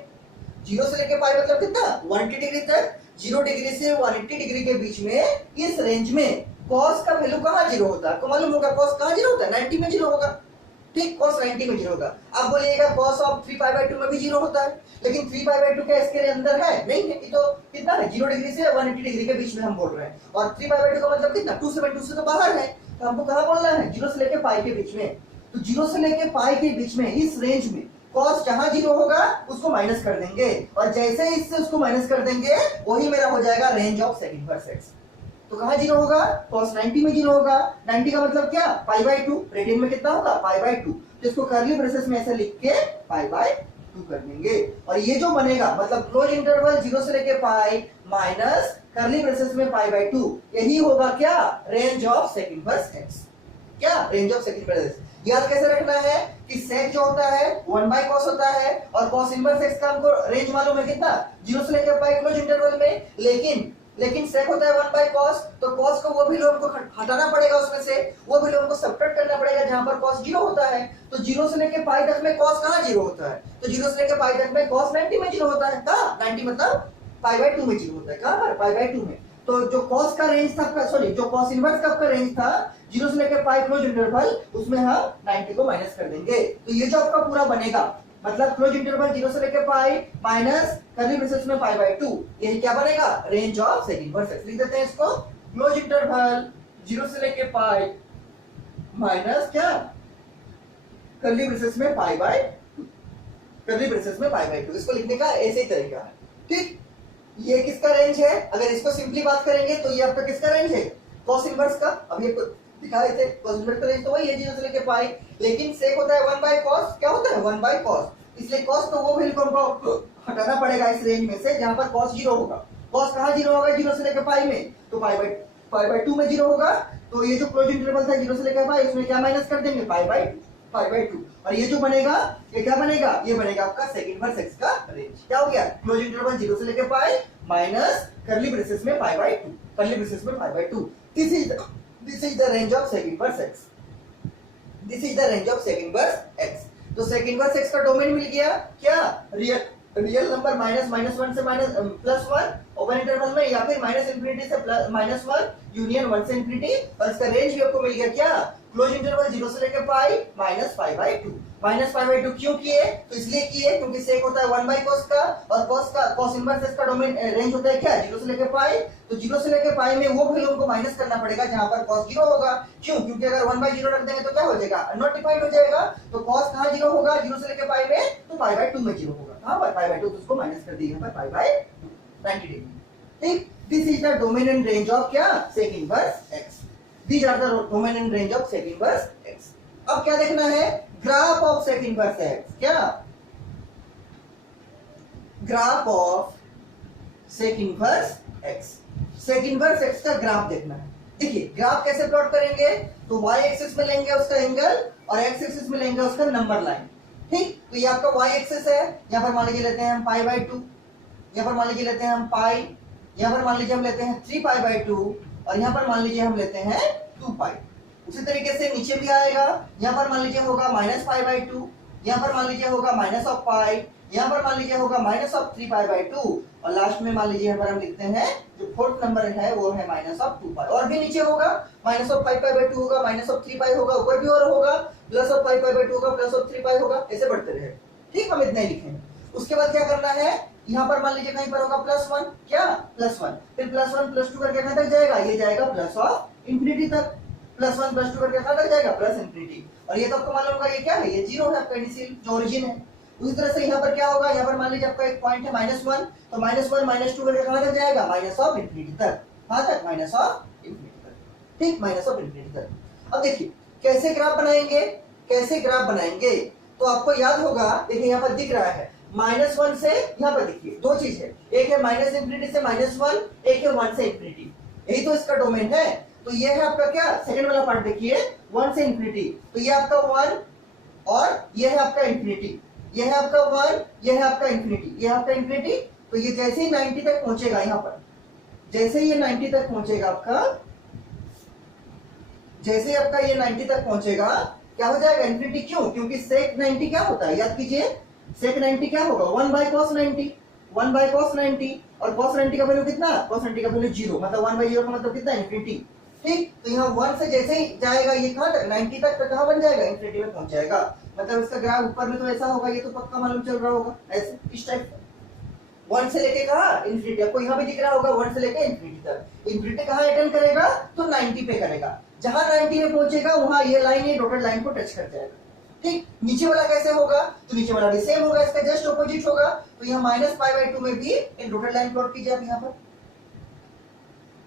0 से लेके पाई मतलब कितना 180 डिग्री तक, 0 डिग्री से 180 डिग्री के बीच में इस रेंज में cos का वैल्यू कहां 0 होता है, आपको मालूम होगा cos कहां 0 होता है, 90 में 0 होगा। ठीक, cos 90 में 0 होगा। आप बोलिएगा cos ऑफ 3 पाई बाय 2 में भी 0 होता है, लेकिन 3 पाई बाय 2 क्या इसके अंदर है, नहीं है, ये तो कितना है 0 डिग्री से 180 डिग्री के बीच में हम बोल रहे हैं। और 3 पाई बाय 2 का मतलब कितना 272 से तो बाहर है, तो हमको कहां बोलना है 0 से लेके पाई के बीच में। तो 0 से लेके पाई के बीच में इस रेंज में cos जहां 0 होगा उसको माइनस कर देंगे, और जैसे ही इससे उसको माइनस कर देंगे वही मेरा हो जाएगा range of sec inverse x। तो कहां 0 होगा, cos 90 में 0 होगा। 90 का मतलब क्या, पाई बाय 2, रेडियन में कितना होगा पाई बाय 2, तो इसको कर्ली ब्रेसेस में ऐसे लिख के पाई बाय 2 कर देंगे। और ये जो बनेगा मतलब क्लोज इंटरवल 0 से लेके पाई माइनस कर्ली ब्रेसेस में पाई बाय 2, यही होगा क्या range of sec inverse x। क्या range of sec inverse x। याद कैसे रखना है कि sec जो होता है 1 बाय cos होता है, और cos इनवर्स x का हमको रेंज मालूम है कितना 0 से लेकर पाई क्लोज इंटरवल में, लेकिन sec होता है 1 बाय cos, तो cos को वो भी लोग हमको हटाना पड़ेगा उसमें से, वो भी लोग हमको सब्ट्रैक्ट करना पड़ेगा जहां पर cos 0 होता है। तो 0 से लेकर पाई तक में cos कहां 0 होता है, तो 0 से लेकर पाई तक में cos 90 में 0 होता है। कहां 90 मतलब पाई बाय 2 में 0 होता है, कहां पर पाई बाय 2 में। तो जो cos का रेंज था, सॉरी जो cos इनवर्स का आपका रेंज था 0 से लेकर पाई क्लोज इंटरवल, उसमें हम 90 को माइनस कर देंगे। तो ये जो आपका पूरा बनेगा मतलब क्लोज इंटरवल 0 से लेकर पाई माइनस कर्ली ब्रेसेस में पाई बाय 2, यही क्या बनेगा range of sec inverse x। लिख देते हैं इसको, क्लोज इंटरवल 0 से लेकर पाई माइनस क्या कर्ली ब्रेसेस में पाई बाय 2, कर्ली ब्रेसेस में पाई बाय 2, इसको लिखने का ऐसे ही तरीका है। ठीक, ये किसका रेंज है, अगर इसको सिंपली बात करेंगे तो ये आपका किसका रेंज है cos इनवर्स का। अब ये दिखाए थे cos इनवर्स का रेंज तो वही है 0 से लेके पाई, लेकिन sec होता है 1 बाय cos, क्या होता है 1 बाय cos, इसलिए cos तो वो वैल्यू को हमको हटाना पड़ेगा इस रेंज में से जहां पर cos 0 होगा। cos कहां 0 होगा 0 से लेके पाई में, तो पाई बाय 2 में 0 होगा। तो ये जो क्लोज इंटरवल था 0 से लेकर पाई, इसमें क्या माइनस कर देंगे पाई बाय 2, और ये जो बनेगा ये क्या बनेगा, ये बनेगा आपका सेक इनवर्स x का रेंज। क्या हो गया, क्लोज इंटरवल 0 से लेकर पाई माइनस कर्ली ब्रेसेस में पाई बाय 2, कर्ली ब्रेसेस में pi by 2। This is the range of sec inverse x, this is the range of sec inverse x। तो sec inverse x का domain मिल गया क्या, real number -1 से +1 open interval में, या फिर -∞ से -1 यूनियन 1 से इंफिनिटी, और इसका रेंज भी आपको मिल गया क्या क्लोज इंटरवल 0 से लेकर pi minus pi by 2। Minus pi by 2 क्यों किए, तो इसलिए किए क्योंकि सेक होता है 1 बाय cos का, और cos इनवर्स का डोमेन रेंज होता है क्या 0 से लेकर पाई, तो 0 से लेकर पाई में वो वैल्यू को माइनस करना पड़ेगा जहां पर cos 0 होगा। क्यों, क्योंकि अगर 1 बाय 0 रख देंगे तो क्या हो जाएगा नॉट डिफाइंड हो जाएगा। तो cos कहां 0 होगा 0 से लेकर पाई में, तो पाई बाय 2 में 0 होगा। कहां पर पाई बाय 2, तो उसको माइनस कर दिए यहां पर पाई बाय 2 90 डिग्री। ठीक, this is the domain and range of क्या sec inverse x। These are the domain and range of sec inverse x। अब क्या देखना है, graph of sec inverse x। क्या graph of sec inverse x, sec inverse x का graph देखना है। देखिए ग्राफ कैसे प्लॉट करेंगे, तो y एक्सिस में लेंगे उसका एंगल और x एक्सिस में लेंगे उसका नंबर लाइन। ठीक, तो ये आपका y एक्सिस है, यहाँ पर मान लीजिए लेते हैं हम पाई बाय 2, यहाँ पर मान लीजिए लेते हैं हम पाई, यहाँ पर मान लीजिए हम लेते हैं 3 पाई बाय 2, और यहाँ पर मान लीजिए हम लेते हैं 2 पाई। उसी तरीके से नीचे भी आएगा, यहाँ पर मान लीजिए होगा -π/2, यहाँ पर मान लीजिए होगा -π, यहाँ पर मान लीजिए होगा -3π/2 और लास्ट में मान लीजिए यहाँ पर हम लिखते हैं जो फोर्थ नंबर है वो है -2π। और भी नीचे होगा -5π/2 होगा, -3π होगा, ऊपर भी और होगा +5π/2 होगा, +3π होगा, ऐसे बढ़ते रहे। ठीक, हम इतना ही लिखेंगे। उसके बाद क्या करना है, यहाँ पर मान लीजिए कहीं पर होगा +1, क्या +1, फिर +1 +2 करके कहां तक जाएगा, ये जाएगा +∞ तक, +1 +2 करके कहां तक जाएगा +∞। और ये तो आपको मालूम होगा ये क्या है, ये 0 है आपका इनिशियल जो ओरिजिन है। उसी तरह से यहाँ पर क्या होगा, यहाँ पर मान लीजिए आपका एक पॉइंट है -1, तो -1 -2 करके कहां तक जाएगा, -∞ तक, कहां तक, -∞ तक। ठीक, -∞ तक। अब देखिए कैसे ग्राफ बनाएंगे, कैसे ग्राफ बनाएंगे, तो आपको याद होगा, देखिए यहाँ पर दिख रहा है -1 से, यहाँ पर देखिए दो चीज है, एक है -∞ से -1, एक है 1 से ∞, यही तो इसका डोमेन है। तो ये है आपका क्या, सेकंड वाला पार्ट देखिए 1 से ∞, तो ये आपका 1 और ये है आपका ∞, ये है आपका 1, ये है आपका ∞, ये है आपका ∞। तो ये जैसे ही 90 तक पहुंचेगा, यहाँ पर जैसे ही ये 90 तक पहुंचेगा आपका, जैसे ही आपका ये 90 तक पहुंचेगा क्या हो जाएगा, ∞। क्यों, क्योंकि sec 90 क्या होता है, याद कीजिए sec 90 क्या होगा, 1/cos 90, 1/cos 90, और cos 90 का वैल्यू कितना, cos 90 का वैल्यू 0, मतलब 1/0 का मतलब कितना, ∞। ठीक, तो यहाँ 1 से जैसे ही जाएगा ये कहां तक, 90 तक, तो कहां बन जाएगा, ∞ में पहुंच जाएगा। मतलब इसका ग्राफ ऊपर में तो ऐसा होगा, ये तो पक्का मालूम चल रहा होगा, ऐसे इस टाइप 1 से लेके कहां, ∞। आपको यहाँ भी दिख रहा होगा 1 से लेके ∞ तक। ∞ कहां अटेंड करेगा, तो 90 पे करेगा। जहां 90 में पहुंचेगा वहां ये लाइन, ये डॉटेड लाइन को टच कर जाएगा। ठीक, नीचे वाला कैसे होगा, तो नीचे वाला भी सेम होगा, इसका जस्ट ऑपोजिट होगा। तो यहाँ -π/2 में भी एक डॉटेड लाइन प्लॉट कीजिए आप, यहाँ पर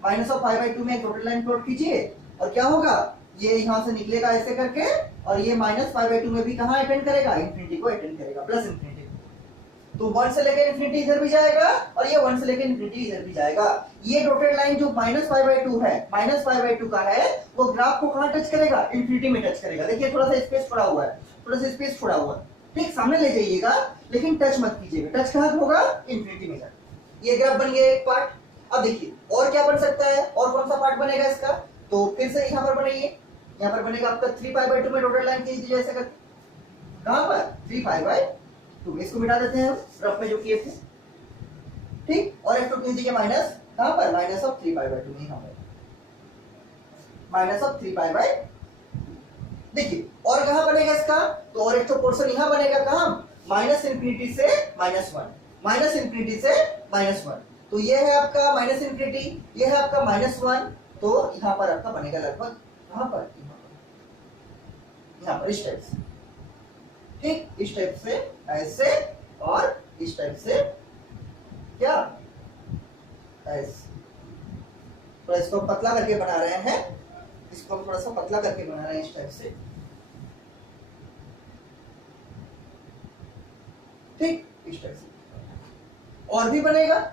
-π/2 में एक डॉटेड लाइन प्लॉट कीजिए, और क्या होगा, ये यहाँ से निकलेगा ऐसे करके, और ये -π/2 में भी कहां अटेंड करेगा, ∞ को अटेंड करेगा, +∞। तो 1 से लेकर ∞ इधर भी जाएगा, और ये 1 से लेकर ∞ इधर भी जाएगा। ये डॉटेड लाइन जो -π/2 है, -π/2 का है, वो ग्राफ को कहां टच करेगा, ∞ में टच करेगा। देखिए थोड़ा सा स्पेस छोड़ा हुआ है, थोड़ा सा स्पेस छोड़ा हुआ है। ठीक, सामने ले जाइएगा, लेकिन टच मत कीजिएगा, टच कहां होगा, ∞ में जाएगा। ये ग्राफ बन गया एक पार्ट। अब देखिए और क्या बन सकता है, और कौन सा पार्ट बनेगा इसका, तो फिर से यहाँ पर बनाइए, यहाँ पर बनेगा आपका 3π/2 में डॉटेड लाइन खींच जैसे करके, कहां पर, 3π/2, इसको मिटा देते हैं रफ में जो किए थे। ठीक, और एक तो खींच दीजिए माइनस, कहां पर, -3π/2 में, यहाँ पर -3π/2। देखिए और कहां बनेगा इसका, तो और एक तो पोर्शन यहाँ बनेगा, कहां, -∞ से -1, -∞ से -1। तो ये है आपका -∞, ये है आपका -1, तो यहाँ पर आपका बनेगा लगभग, कहां पर, यहाँ पर इस टाइप से। ठीक, इस टाइप से ऐसे, और इस टाइप से क्या, ऐसे। तो इसको पतला करके बना रहे हैं, इसको हम थोड़ा सा पतला करके बना रहे हैं इस टाइप से। ठीक, इस टाइप से और भी बनेगा,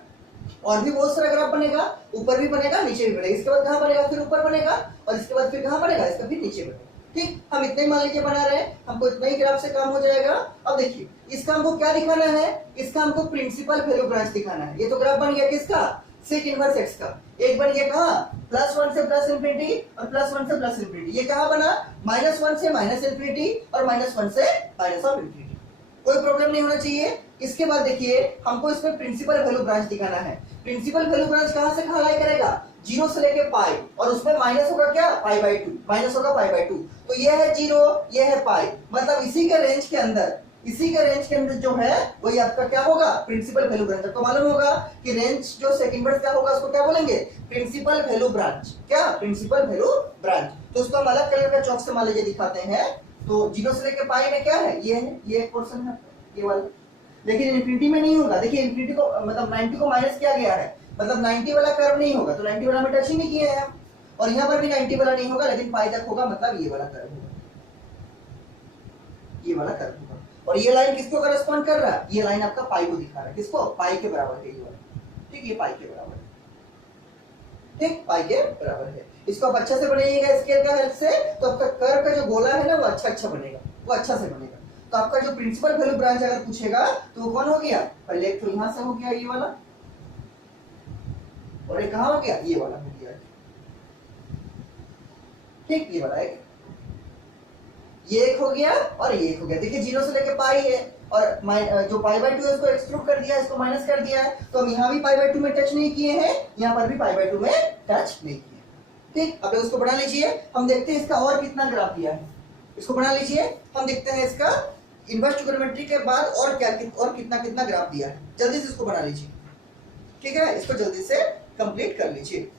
और भी बहुत सारा ग्राफ बनेगा, ऊपर भी बनेगा, नीचे भी बनेगा। इसके बाद कहां बनेगा, फिर ऊपर बनेगा, और इसके बाद फिर कहां बनेगा, इसका फिर नीचे बनेगा। ठीक, हम इतने ही मान लीजिए बना रहे हैं, हमको इतना ही ग्राफ से काम हो जाएगा। अब देखिए इसका हमको क्या दिखाना है, इसका हमको प्रिंसिपल वैल्यू ब्रांच दिखाना है। ये तो ग्राफ बन गया किसका, सेक इनवर्स x का। एक बन गया कहां, +1 से +∞, और +1 से +∞। ये कहां बना, -1 से -∞, और -1 से -∞। कोई प्रॉब्लम नहीं होना चाहिए। इसके बाद देखिए हमको इसमें प्रिंसिपल वैल्यू ब्रांच दिखाना है। प्रिंसिपल वैल्यू ब्रांच कहां से कहां लाई करेगा, 0 से लेके पाई, और उसमें माइनस होगा क्या, π/2, माइनस होगा π/2। तो ये है 0, ये है पाई, मतलब इसी के रेंज के अंदर, इसी के रेंज के अंदर जो है वही आपका क्या होगा, प्रिंसिपल वैल्यू ब्रांच। आपको मालूम होगा कि रेंज जो सेकंड इनवर्स क्या होगा, उसको क्या बोलेंगे, प्रिंसिपल वैल्यू ब्रांच। क्या, प्रिंसिपल वैल्यू ब्रांच। तो उसको हम अलग कलर का चौक से मान लीजिए दिखाते हैं। तो 0 से लेके पाई में क्या है, ये है, ये एक पोर्शन है ये वाला, लेकिन इनफिनिटी में नहीं होगा। देखिए इनफिनिटी को मतलब 90 को माइनस किया गया है, मतलब 90 वाला कर्व नहीं होगा, तो 90 वाला में टच ही नहीं किया है हम। और यहाँ पर भी 90 वाला नहीं होगा, लेकिन पाई तक होगा, मतलब ये वाला कर्व होगा, ये वाला कर्व होगा। और ये लाइन किसको करस्पॉन्ड कर रहा है, ये लाइन आपका पाई को दिखा रहा है, किसको, पाई के बराबर है ये वाला। ठीक, ये पाई के बराबर है, ठीक, पाई के बराबर है। इसको आप अच्छा से बनाइएगा स्केल का हेल्प से, तो आपका कर्व का जो गोला है ना वो अच्छा बनेगा, वो अच्छा से बनेगा। तो आपका जो प्रिंसिपल वैल्यू ब्रांच अगर पूछेगा तो वो कौन हो गया, पहले एक तो यहां से हो गया ये वाला, और एक कहां हो गया, ये वाला हो गया। ठीक, ये वाला एक, ये एक हो गया और ये एक हो गया। देखिए 0 से लेके पाई है और जो पाई बाय 2 है उसको एक्सक्लूड कर दिया है, इसको माइनस कर दिया है, तो हम यहाँ भी पाई बाय 2 में टच नहीं किए हैं, यहाँ पर भी पाई बाय 2 में टच नहीं किए। ठीक, अब उसको बना लीजिए, हम देखते हैं इसका और कितना ग्राफ दिया है। इसको बना लीजिए, हम देखते हैं इसका इनवर्स ट्रिगोनोमेट्री के बाद और क्या और कितना कितना ग्राफ दिया है। जल्दी से इसको बना लीजिए, ठीक है, इसको जल्दी से कंप्लीट कर लीजिए।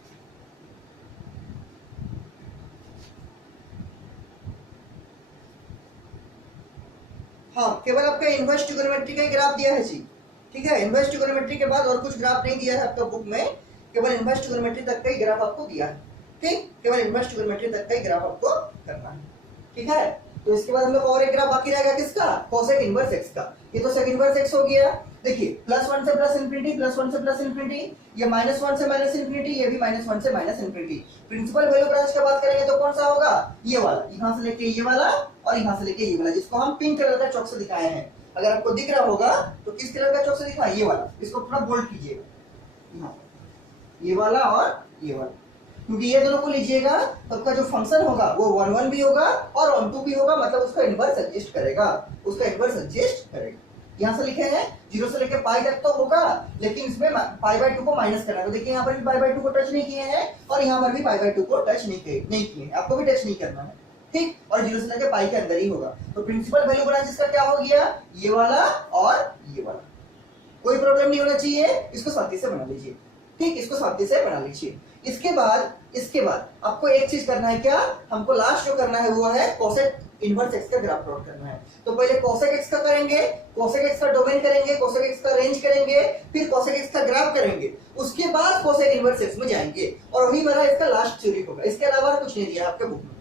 हाँ, केवल आपका इनवर्स ट्रिगोनोमेट्री का ही ग्राफ दिया है जी, ठीक है, इनवर्स ट्रिगोनोमेट्री के बाद और कुछ ग्राफ नहीं दिया है आपका बुक में, केवल इनवर्स ट्रिगोनोमेट्री तक का ही ग्राफ आपको दिया है। ठीक, केवल इनवर्स ट्रिगोनोमेट्री तक का ही ग्राफ आपको करना है, ठीक है। तो इसके बाद हम लोग और एक ग्राफ बाकी रहेगा किसका, कोसेक इनवर्स एक्स का। ये तो सेक इनवर्स एक्स हो गया। देखिए +1 से प्लस इंफिनिटी, +1 से प्लस इंफिनिटी, ये -1 से माइनस इंफिनिटी, ये भी -1 से minus infinity. Principal value branch की बात करेंगे तो कौन सा होगा, ये वाला, यहां से लेके ये वाला और यहां से लेके ये वाला, जिसको हम पिंक कलर का चौक से दिखाए हैं। अगर आपको दिख रहा होगा तो किस कलर का चौक से दिखा है, ये वाला, इसको थोड़ा बोल्ड कीजिएगा, यहाँ ये वाला और ये वाला, क्योंकि ये दोनों को लीजिएगा तो आपका जो फंक्शन होगा वो 1 भी होगा और 1 भी होगा, मतलब उसका इनवर्स एडजस्ट करेगा, उसका इनवर्स एडजस्ट करेगा। यहाँ से लिखे हैं 0 से लेके पाई तक तो होगा, लेकिन इसमें पाई बाय 2 को माइनस करना है, तो देखिए यहाँ पर भी पाई बाय 2 को टच नहीं किए हैं और यहाँ पर भी पाई बाय 2 को टच नहीं किए, आपको भी टच नहीं करना है। ठीक, और 0 से लेके पाई के अंदर ही होगा। तो प्रिंसिपल वैल्यू ब्रांच इसका क्या हो गया, ये वाला और ये वाला। कोई प्रॉब्लम नहीं होना चाहिए, इसको शांति से बना लीजिए। ठीक, इसको शांति से बना लीजिए। इसके बाद आपको एक चीज करना है, क्या हमको लास्ट जो करना है वो है कोसेक इनवर्स एक्स का ग्राफ प्लॉट करना है। तो पहले कोसेक एक्स का करेंगे, कोसेक एक्स का डोमेन करेंगे, कोसेक एक्स का रेंज करेंगे, फिर कोसेक एक्स का ग्राफ करेंगे, उसके बाद कोसेक इनवर्स एक्स में जाएंगे और वही मेरा इसका लास्ट थ्योरी होगा। इसके अलावा कुछ नहीं दिया आपके बुक में।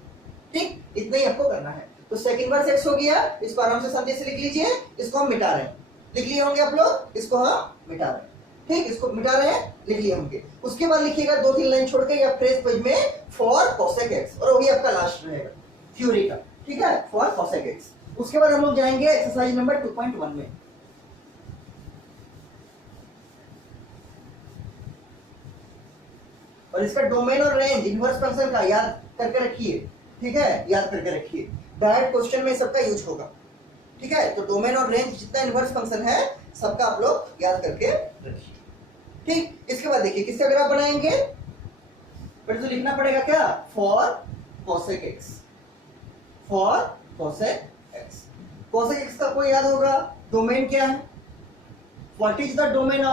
ठीक, इतना ही आपको करना है। तो सेक इनवर्स एक्स हो गया, इसको आराम से शांति से लिख लीजिए। इसको हम मिटा रहे हैं, लिख लिए होंगे आप लोग, इसको हम मिटा रहे हैं। ठीक, इसको मिटा रहे हैं, लिख लिए होंगे। उसके बाद लिखिएगा 2-3 लाइन छोड़ के या फ्रेश पेज में फॉर कोसेक एक्स, और वही आपका लास्ट रहेगा थ्योरी का। ठीक है, फॉर कोसेक एक्स। उसके बाद हम लोग जाएंगे एक्सरसाइज नंबर 2.1 में। और इसका डोमेन और रेंज इनवर्स फंक्शन का याद करके रखिए, ठीक है, याद करके रखिए, डायरेक्ट क्वेश्चन में सबका यूज होगा। ठीक है, तो डोमेन और रेंज जितना इनवर्स फंक्शन है सबका आप लोग याद करके रखिए। ठीक, इसके बाद देखिए किसका ग्राफ बनाएंगे, फिर तो लिखना पड़ेगा क्या, for cosec x, for cosec x. Cosec x का कोई याद होगा, डोमेन क्या है, what is the domain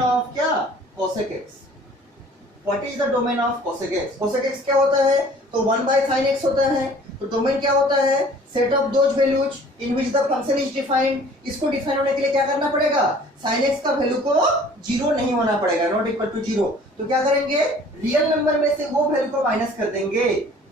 of क्या, cosec x. What is the domain of cosec x. Cosec x क्या होता है, तो 1/sin x होता है। तो डोमेन क्या होता है, set of those values in which the function is defined. इसको डिफाइन होने के लिए क्या करना पड़ेगा, sin x का वैल्यू को 0 नहीं होना पड़ेगा, नॉट इक्वल टू 0। तो क्या करेंगे, रियल नंबर में से वो वैल्यू को माइनस कर देंगे,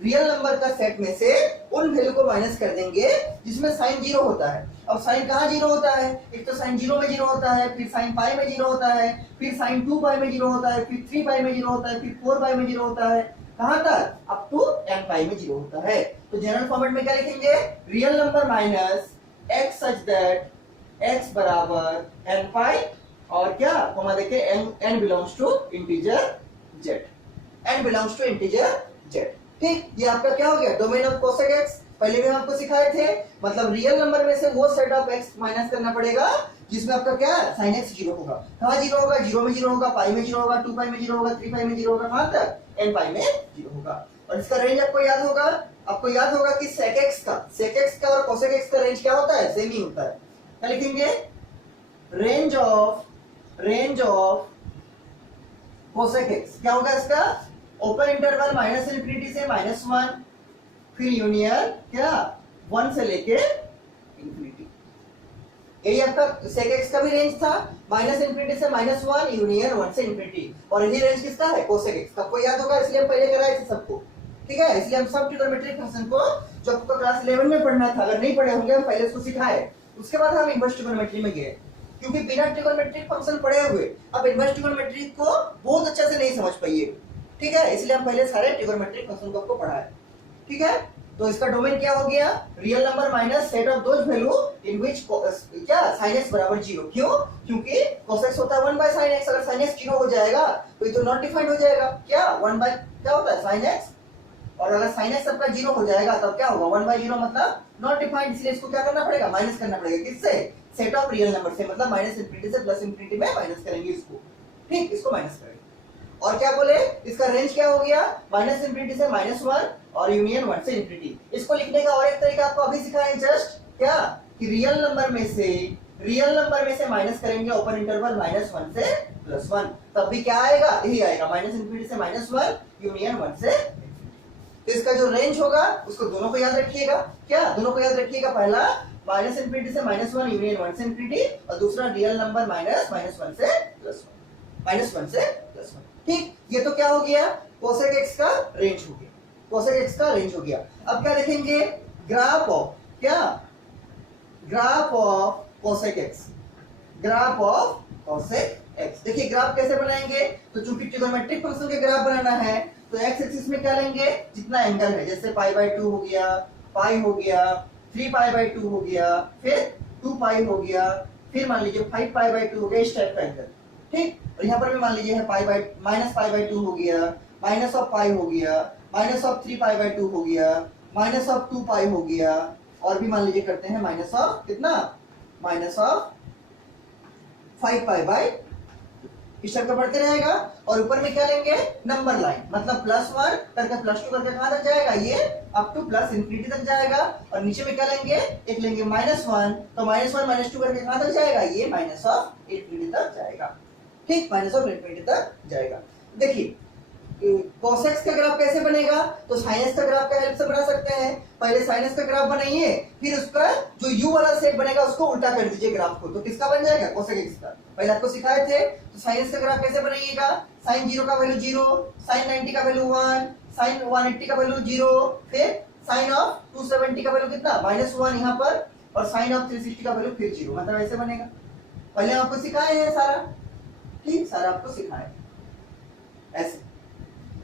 रियल नंबर का सेट में से उन वैल्यू को माइनस कर देंगे जिसमें साइन 0 होता है। अब साइन कहाँ 0 होता है, एक तो साइन 0 में 0 होता है, फिर साइन पाई में 0 होता है, फिर साइन 2 पाई में 0 होता है, फिर 3 पाई में 0 होता है, फिर 4 पाई में 0 होता है, कहां तक, अप टू n पाई में 0 होता है। तो जनरल फॉर्मेट में क्या लिखेंगे, real number minus x such that x बराबर n पाई और क्या कॉमा देके n belongs to integer z, n belongs to integer z। ठीक, ये आपका क्या हो गया, डोमेन ऑफ कोसेक एक्स। पहले भी हम आपको सिखाए थे, मतलब रियल नंबर में से वो सेट ऑफ x माइनस करना पड़ेगा जिसमें आपका क्या sin x 0 होगा। कहाँ 0 होगा, 0 में 0 होगा, पाई में 0 होगा, 2 पाई में 0 होगा, 3 पाई में 0 होगा, कहां तक, n पाई में 0 होगा। और इसका रेंज आपको याद होगा कि sec x का और cosec x का रेंज क्या होता है, सेम ही होता है। क्या लिखेंगे, रेंज ऑफ cosec x क्या होगा, इसका ओपन इंटरवल -∞ से -1, फिर यूनियन क्या 1 से लेके इंफिनिटी। यही आपका sec x का भी रेंज था, -∞ से -1, यूनियन 1 से इंफिनिटी। और यही रेंज किसका है, cosec x का। कोई याद होगा, इसलिए हम पहले कराए थे सबको। ठीक है, इसलिए हम सब ट्रिगोनोमेट्रिक फंक्शन को जो आपको क्लास 11 में पढ़ना था, अगर नहीं पढ़े होंगे हम पहले उसको सिखाए, उसके बाद हम इनवर्स ट्रिगोनोमेट्री में गए, क्योंकि बिना ट्रिगोनोमेट्रिक फंक्शन पढ़े हुए अब इनवर्स ट्रिगोनोमेट्री को बहुत अच्छे से नहीं समझ पाइए। ठीक है, इसलिए हम पहले सारे ट्रिगोनोमेट्रिक फंक्शन को आपको पढ़ाए। ठीक है, तो इसका डोमेन क्या हो गया, real number minus set of those value in which क्या sin x बराबर 0। क्यों, क्योंकि cos x होता है 1 by sin x। अगर sin x 0 हो जाएगा तो ये तो नॉट डिफाइंड हो जाएगा। क्या 1 by क्या होता है sin x, और अगर sin x सबका 0 हो जाएगा तब क्या होगा 1 by 0 मतलब नॉट डिफाइंड। इसलिए इसको क्या करना पड़ेगा, माइनस करना पड़ेगा। किससे, सेट ऑफ रियल नंबर से, मतलब माइनस इंफिनिटी से प्लस इंफिनिटी में माइनस करेंगे इसको। ठीक, इसको माइनस करेंगे। और क्या बोले, इसका रेंज क्या हो गया, माइनस इंफिनिटी से -1 और यूनियन 1 से इंफिनिटी। इसको लिखने का और एक तरीका आपको अभी सिखाया जस्ट, क्या कि रियल नंबर में से माइनस करेंगे ओपन इंटरवल -1 से +1, तब भी क्या आएगा, यही आएगा, माइनस इंफिनिटी से -1 यूनियन 1 से। तो इसका जो रेंज होगा उसको दोनों को याद रखिएगा। क्या दोनों को याद रखिएगा, पहला माइनस इंफिनिटी से -1 यूनियन 1 से इंफिनिटी, और दूसरा रियल नंबर -1 से +1। ठीक, ये तो क्या हो गया, कोसेक एक्स का रेंज हो गया, कोसेक एक्स का रेंज हो गया। अब क्या देखेंगे, ग्राफ ऑफ क्या, graph of cosec x, graph of cosec x. देखिए ग्राफ कैसे बनाएंगे, तो चूंकि ट्रिगोनोमेट्रिक फंक्शन के ग्राफ बनाना है तो एक्स एक्सिस में क्या लेंगे, जितना एंगल है, जैसे π/2 हो गया, पाई हो गया, 3π/2 हो गया, फिर 2π हो गया, फिर मान लीजिए 5π/2 हो गया, इस टाइप का एंगल। ठीक, और यहाँ पर भी मान लीजिए है -π/2 हो गया, माइनस ऑफ पाई हो गया, माइनस ऑफ 3π/2 हो गया, माइनस ऑफ 2π हो गया, और भी मान लीजिए करते हैं माइनस ऑफ कितना, माइनस ऑफ 5π/2, इस टाइप का बढ़ते रहेगा। और ऊपर में क्या लेंगे, नंबर लाइन, मतलब +1 करके +2 करके कहां तक जाएगा, ये अप टू प्लस इंफिनिटी तक जाएगा। और नीचे में क्या लेंगे, एक लेंगे -1, तो -1 -2 करके कहां तक जाएगा, ये माइनस ऑफ इंफिनिटी तक जाएगा। ठीक, माइनस ऑफ इंफिनिटी तक जाएगा। देखिए cos x का ग्राफ कैसे बनेगा, तो sin x का ग्राफ का हेल्प से बना सकते हैं। पहले sin x का ग्राफ बनाइए, फिर उसका जो u वाला सेट बनेगा उसको उल्टा कर दीजिए ग्राफ को, तो किसका बन जाएगा, cos x का। पहले आपको सिखाए थे, तो sin x का ग्राफ कैसे बनाइएगा, sin 0 का वैल्यू 0, sin 90 का वैल्यू 1, sin 180 का वैल्यू 0, फिर sin ऑफ 270 का वैल्यू कितना, -1 यहाँ पर, और sin ऑफ 360 का वैल्यू फिर 0, मतलब ऐसे बनेगा। पहले आपको सिखाए हैं सारा, ठीक, सारा आपको सिखाए ऐसे।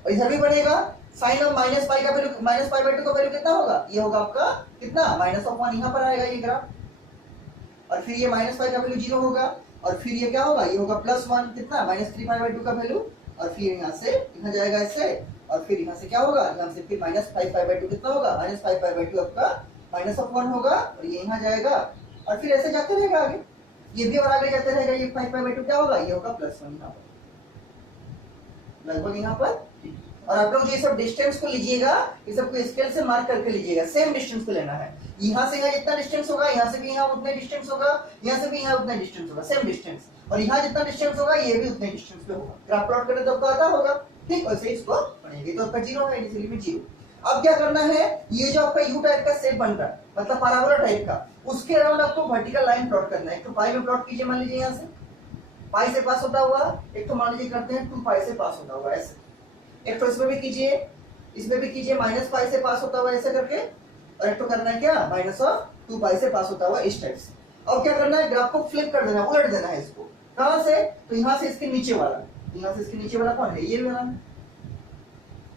और इधर भी बनेगा, साइन ऑफ -π का वैल्यू, -π/2 का वैल्यू कितना होगा, ये होगा आपका कितना, -1 यहाँ पर आएगा ये ग्राफ, और फिर ये -π का वैल्यू 0 होगा, और फिर ये क्या होगा, ये होगा +1 कितना, -3π/2 का वैल्यू, और फिर यहाँ से यहाँ जाएगा ऐसे, और फिर यहाँ से क्या होगा, यहाँ से फिर -5π/2 कितना होगा, -5π/2 आपका -1 होगा, और ये यहाँ जाएगा, और फिर ऐसे जाते रहेगा आगे, ये भी और आगे जाते रहेगा, ये 5π/2 क्या होगा, ये होगा +1 यहाँ पर, लगभग यहाँ पर। और आप लोग ये सब डिस्टेंस को लीजिएगा, ये सब को स्केल से मार्क करके लीजिएगा, सेम डिस्टेंस को लेना है। यहाँ से यहाँ जितना डिस्टेंस होगा, यहाँ से भी यहाँ उतना डिस्टेंस होगा, यहाँ से भी यहाँ उतना डिस्टेंस होगा, सेम डिस्टेंस। और यहाँ जितना डिस्टेंस होगा ये भी उतने डिस्टेंस पे होगा। ग्राफ प्लॉट करें तो आपको आता होगा, ठीक, वैसे इसको पढ़ेंगे। तो आपका 0 है, इसलिए भी 0। अब क्या करना है, ये जो आपका यू टाइप का शेप बन रहा है, मतलब पैराबोला टाइप का, उसके अराउंड आपको वर्टिकल लाइन प्लॉट करना है। एक तो पाई में प्लॉट कीजिए, मान लीजिए यहाँ से पाई से पास होता हुआ, एक तो मान लीजिए करते हैं 2π से पास होता हुआ ऐसे, एक तो इसमें भी कीजिए, इसमें भी कीजिए -π से पास होता हुआ ऐसे करके, और एक तो करना है क्या, -2π से पास होता हुआ इस टाइप से। अब क्या करना है, ग्राफ को फ्लिप कर देना, उलट देना है इसको। कहां से, तो यहाँ से इसके नीचे वाला, यहाँ से इसके नीचे वाला कौन है, ये वाला।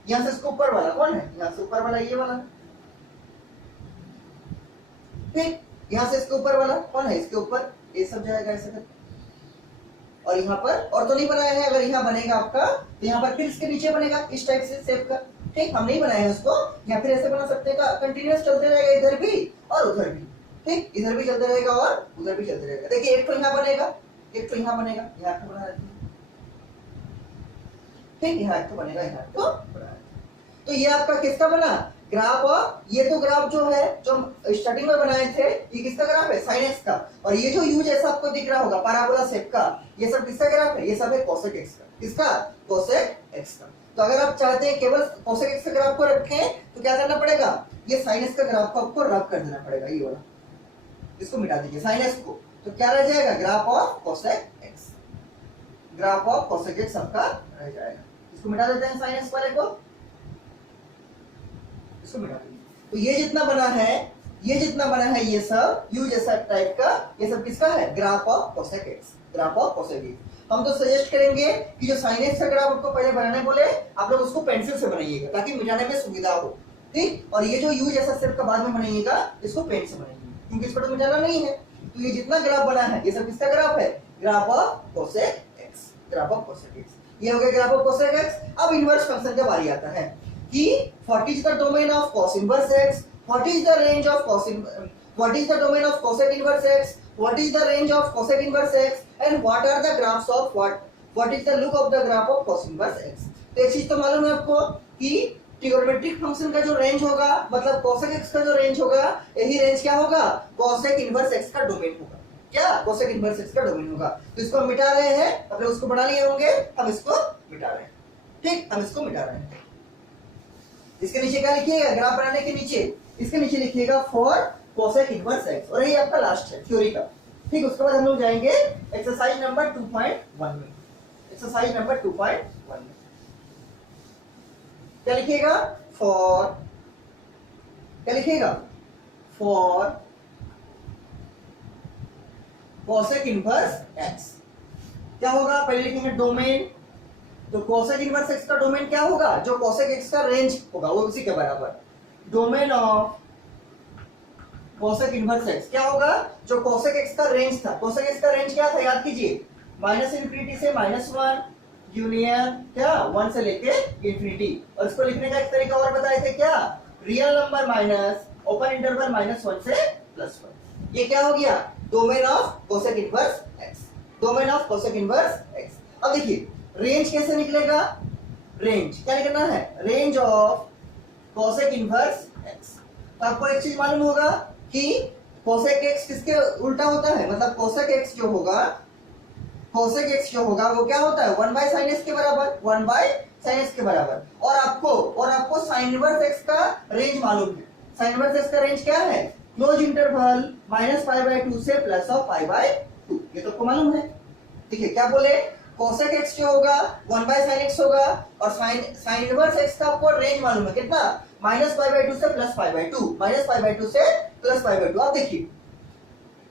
यहाँ से इसके ऊपर वाला कौन है, यहाँ से ऊपर वाला ये वाला, ठीक। यहाँ से इसके ऊपर वाला कौन है, इसके ऊपर, ये सब जाएगा ऐसे करके। और यहाँ पर और तो नहीं बनाया है, अगर यहाँ बनेगा आपका तो यहाँ पर फिर इसके नीचे बनेगा इस टाइप से शेप का, ठीक। हम नहीं बनाए हैं उसको, या फिर ऐसे बना सकते हैं, कंटिन्यूअस चलते रहेगा, इधर भी और उधर भी, ठीक, इधर भी चलते रहेगा और उधर भी चलते रहेगा। देखिए एक तो यहाँ बनेगा, एक तो यहाँ बनेगा, यहाँ तो बना देते हैं, ठीक, यहाँ तो बनेगा, यहाँ तो बना। तो ये आपका किसका बना, ग्राफ। और ये तो ग्राफ जो है, जो हम स्टार्टिंग में बनाए थे, ये किसका ग्राफ है, sin x का। और ये जो u जैसा आपको दिख रहा होगा पैराबोला शेप का, ये सब किसका ग्राफ है, ये सब है cosec x का। किसका, cosec x का। तो अगर आप चाहते हैं केवल cosec x का ग्राफ को रखें तो क्या करना पड़ेगा, ये sin x का ग्राफ को आपको रब कर देना पड़ेगा, ये वाला, इसको मिटा दीजिए sin x को, तो क्या रह जाएगा, graph of cosec x, graph of cosec x आपका रह जाएगा। इसको मिटा देते हैं sin x वाले को, तो ये जितना बना है, ये जितना बना है, ये सब u जैसा टाइप का, ये सब किसका है, graph of cosec x, graph of cosec x। हम तो सजेस्ट करेंगे कि जो sin x का ग्राफ आपको पहले बनाने बोले, आप लोग उसको पेंसिल से बनाइएगा ताकि मिटाने में सुविधा हो, ठीक। और ये जो यू जैसा स्टेप का बाद में बनाइएगा इसको पेन से बनाइए, क्योंकि इसको तो मिटाना नहीं है। तो ये जितना ग्राफ बना है ये सब किसका ग्राफ है? Graph of cosec x, graph of cosec x. ये हो गया ग्राफ ऑफ कोसेक एक्स। अब इनवर्स फंक्शन का बारी आता है कि what is the domain of cos inverse x, what is the range of what is the domain of cosec inverse x, what is the range of cosec inverse x and what are the graphs of what is the look of the graph of cos inverse x। तो एक चीज तो मालूम है आपको कि trigonometric function का जो रेंज होगा मतलब cosec x का जो रेंज होगा, यही रेंज क्या होगा? cosec इनवर्स x का डोमेन होगा। क्या? cosec इनवर्स x का डोमेन होगा। तो इसको हम मिटा रहे हैं, अपने उसको बना लिए होंगे, हम इसको मिटा रहे हैं। ठीक, हम इसको मिटा रहे हैं। इसके नीचे क्या लिखिएगा? ग्राफ बनाने के नीचे इसके नीचे लिखिएगा फॉर cosec इनवर्स x, और यही आपका लास्ट है थ्योरी का। ठीक, उसके बाद हम लोग जाएंगे एक्सरसाइज नंबर 2.1 में। एक्सरसाइज नंबर 2.1 में क्या लिखिएगा? फॉर क्या लिखिएगा? फॉर cosec इनवर्स x क्या होगा? पहले लिखेंगे डोमेन। तो cosec इनवर्स x का डोमेन क्या होगा? जो cosec x का रेंज होगा वो उसी के बराबर। Domain of cosec inverse x क्या होगा? जो cosec x का रेंज था। cosec x का रेंज क्या था? याद कीजिए, -∞ से -1 यूनियन क्या 1 से लेके इंफिनिटी। और इसको लिखने का एक तरीका और बताए थे क्या? Real number minus open interval -1 से +1। ये क्या हो गया? Domain of cosec inverse x, domain of cosec inverse x। अब देखिए रेंज कैसे निकलेगा? रेंज क्या निकलना है? Range of cosec inverse x। तो आपको एक चीज मालूम होगा कि cosec x किसके उल्टा होता है? मतलब cosec x जो होगा, cosec x जो होगा वो क्या होता है? 1/sin x के बराबर, 1/sin x के बराबर। और आपको sin इनवर्स x का रेंज मालूम है। sin इनवर्स x का रेंज क्या है? क्लोज इंटरवल -π/2 से +π/2। ये तो आपको मालूम है। ठीक है, क्या बोले? cosec x जो होगा 1/sin x होगा, और sin इनवर्स x का आपको रेंज मालूम है कितना? -π/2 से +π/2, -π/2 से +π/2। आप देखिए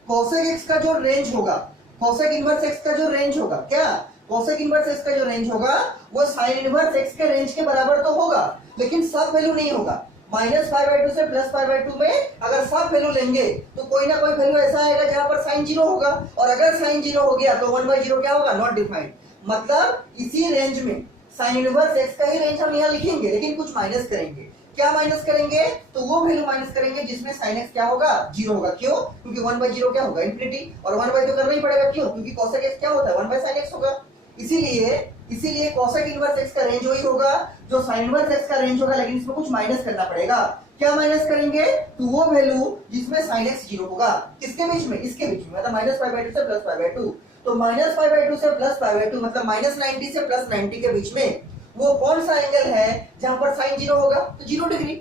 cosec x का जो रेंज होगा, cosec इनवर्स x का जो रेंज होगा क्या? cosec इनवर्स x का जो रेंज होगा वो sin इनवर्स x के रेंज के बराबर तो होगा, लेकिन सब वैल्यू नहीं होगा। -π/2 से +π/2 में अगर सब वैल्यू लेंगे तो कोई ना कोई वैल्यू ऐसा आएगा जहां पर sin 0 होगा, और अगर sin 0 हो गया तो 1/0 क्या होगा? Not defined. मतलब इसी रेंज में sin इनवर्स x का ही रेंज हम यहाँ लिखेंगे, लेकिन कुछ माइनस करेंगे। क्या माइनस करेंगे? तो वो वैल्यू माइनस करेंगे जिसमें sin x क्या होगा? 0 होगा। क्यों? क्योंकि 1/0 क्या होगा? इंफिनिटी, और 1/2 करना ही पड़ेगा। क्यों? क्योंकि cosec x क्या होता है? 1/sin x होगा। इसीलिए cosec इनवर्स x का रेंज वही होगा जो sin इनवर्स x का रेंज होगा, लेकिन इसमें कुछ माइनस करना पड़ेगा। क्या माइनस करेंगे? तो वो वैल्यू जिसमें sin x 0 होगा। किसके बीच में? इसके बीच में, मतलब -π/2 से +π/2। तो -π/2 से +π/2 मतलब -90 से +90 के बीच में वो कौन सा एंगल है जहां पर sin 0 होगा? तो 0 डिग्री।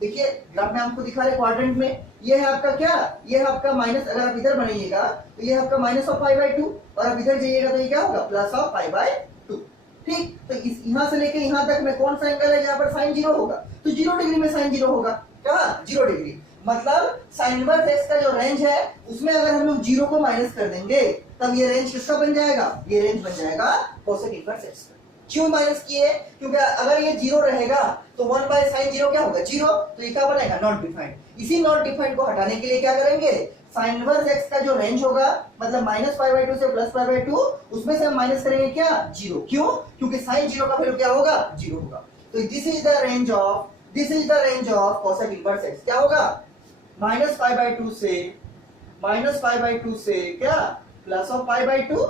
देखिए ग्राफ में आपको दिखा रहे क्वाड्रेंट में, ये है आपका क्या? ये है आपका माइनस, अगर आप इधर बनाइएगा तो ये है आपका -π/2, और आप इधर जाइएगा तो ये क्या होगा? +π/2। ठीक, तो इस यहां से लेके यहां तक में कौन सा एंगल है जहां पर sin 0 होगा? तो 0 डिग्री में sin 0 होगा। क्या? 0 डिग्री। मतलब sin इनवर्स x का जो रेंज है उसमें अगर हम लोग 0 को माइनस कर देंगे तब ये रेंज किसका बन जाएगा? ये रेंज बन जाएगा cosec इनवर्स x का। क्यों माइनस किए? क्योंकि अगर ये 0 रहेगा तो 1/sin 0 क्या होगा? 0। तो ये क्या बनेगा? Not defined. इसी नॉट डिफाइंड को हटाने के लिए क्या करेंगे? sin इनवर्स x का जो रेंज होगा मतलब -π/2 से +π/2, उसमें से हम माइनस करेंगे क्या? 0। क्यों? क्योंकि sin 0 का वैल्यू क्या होगा? 0 होगा। तो this is the range of cosec inverse x क्या होगा? -π/2 से क्या? +π/2।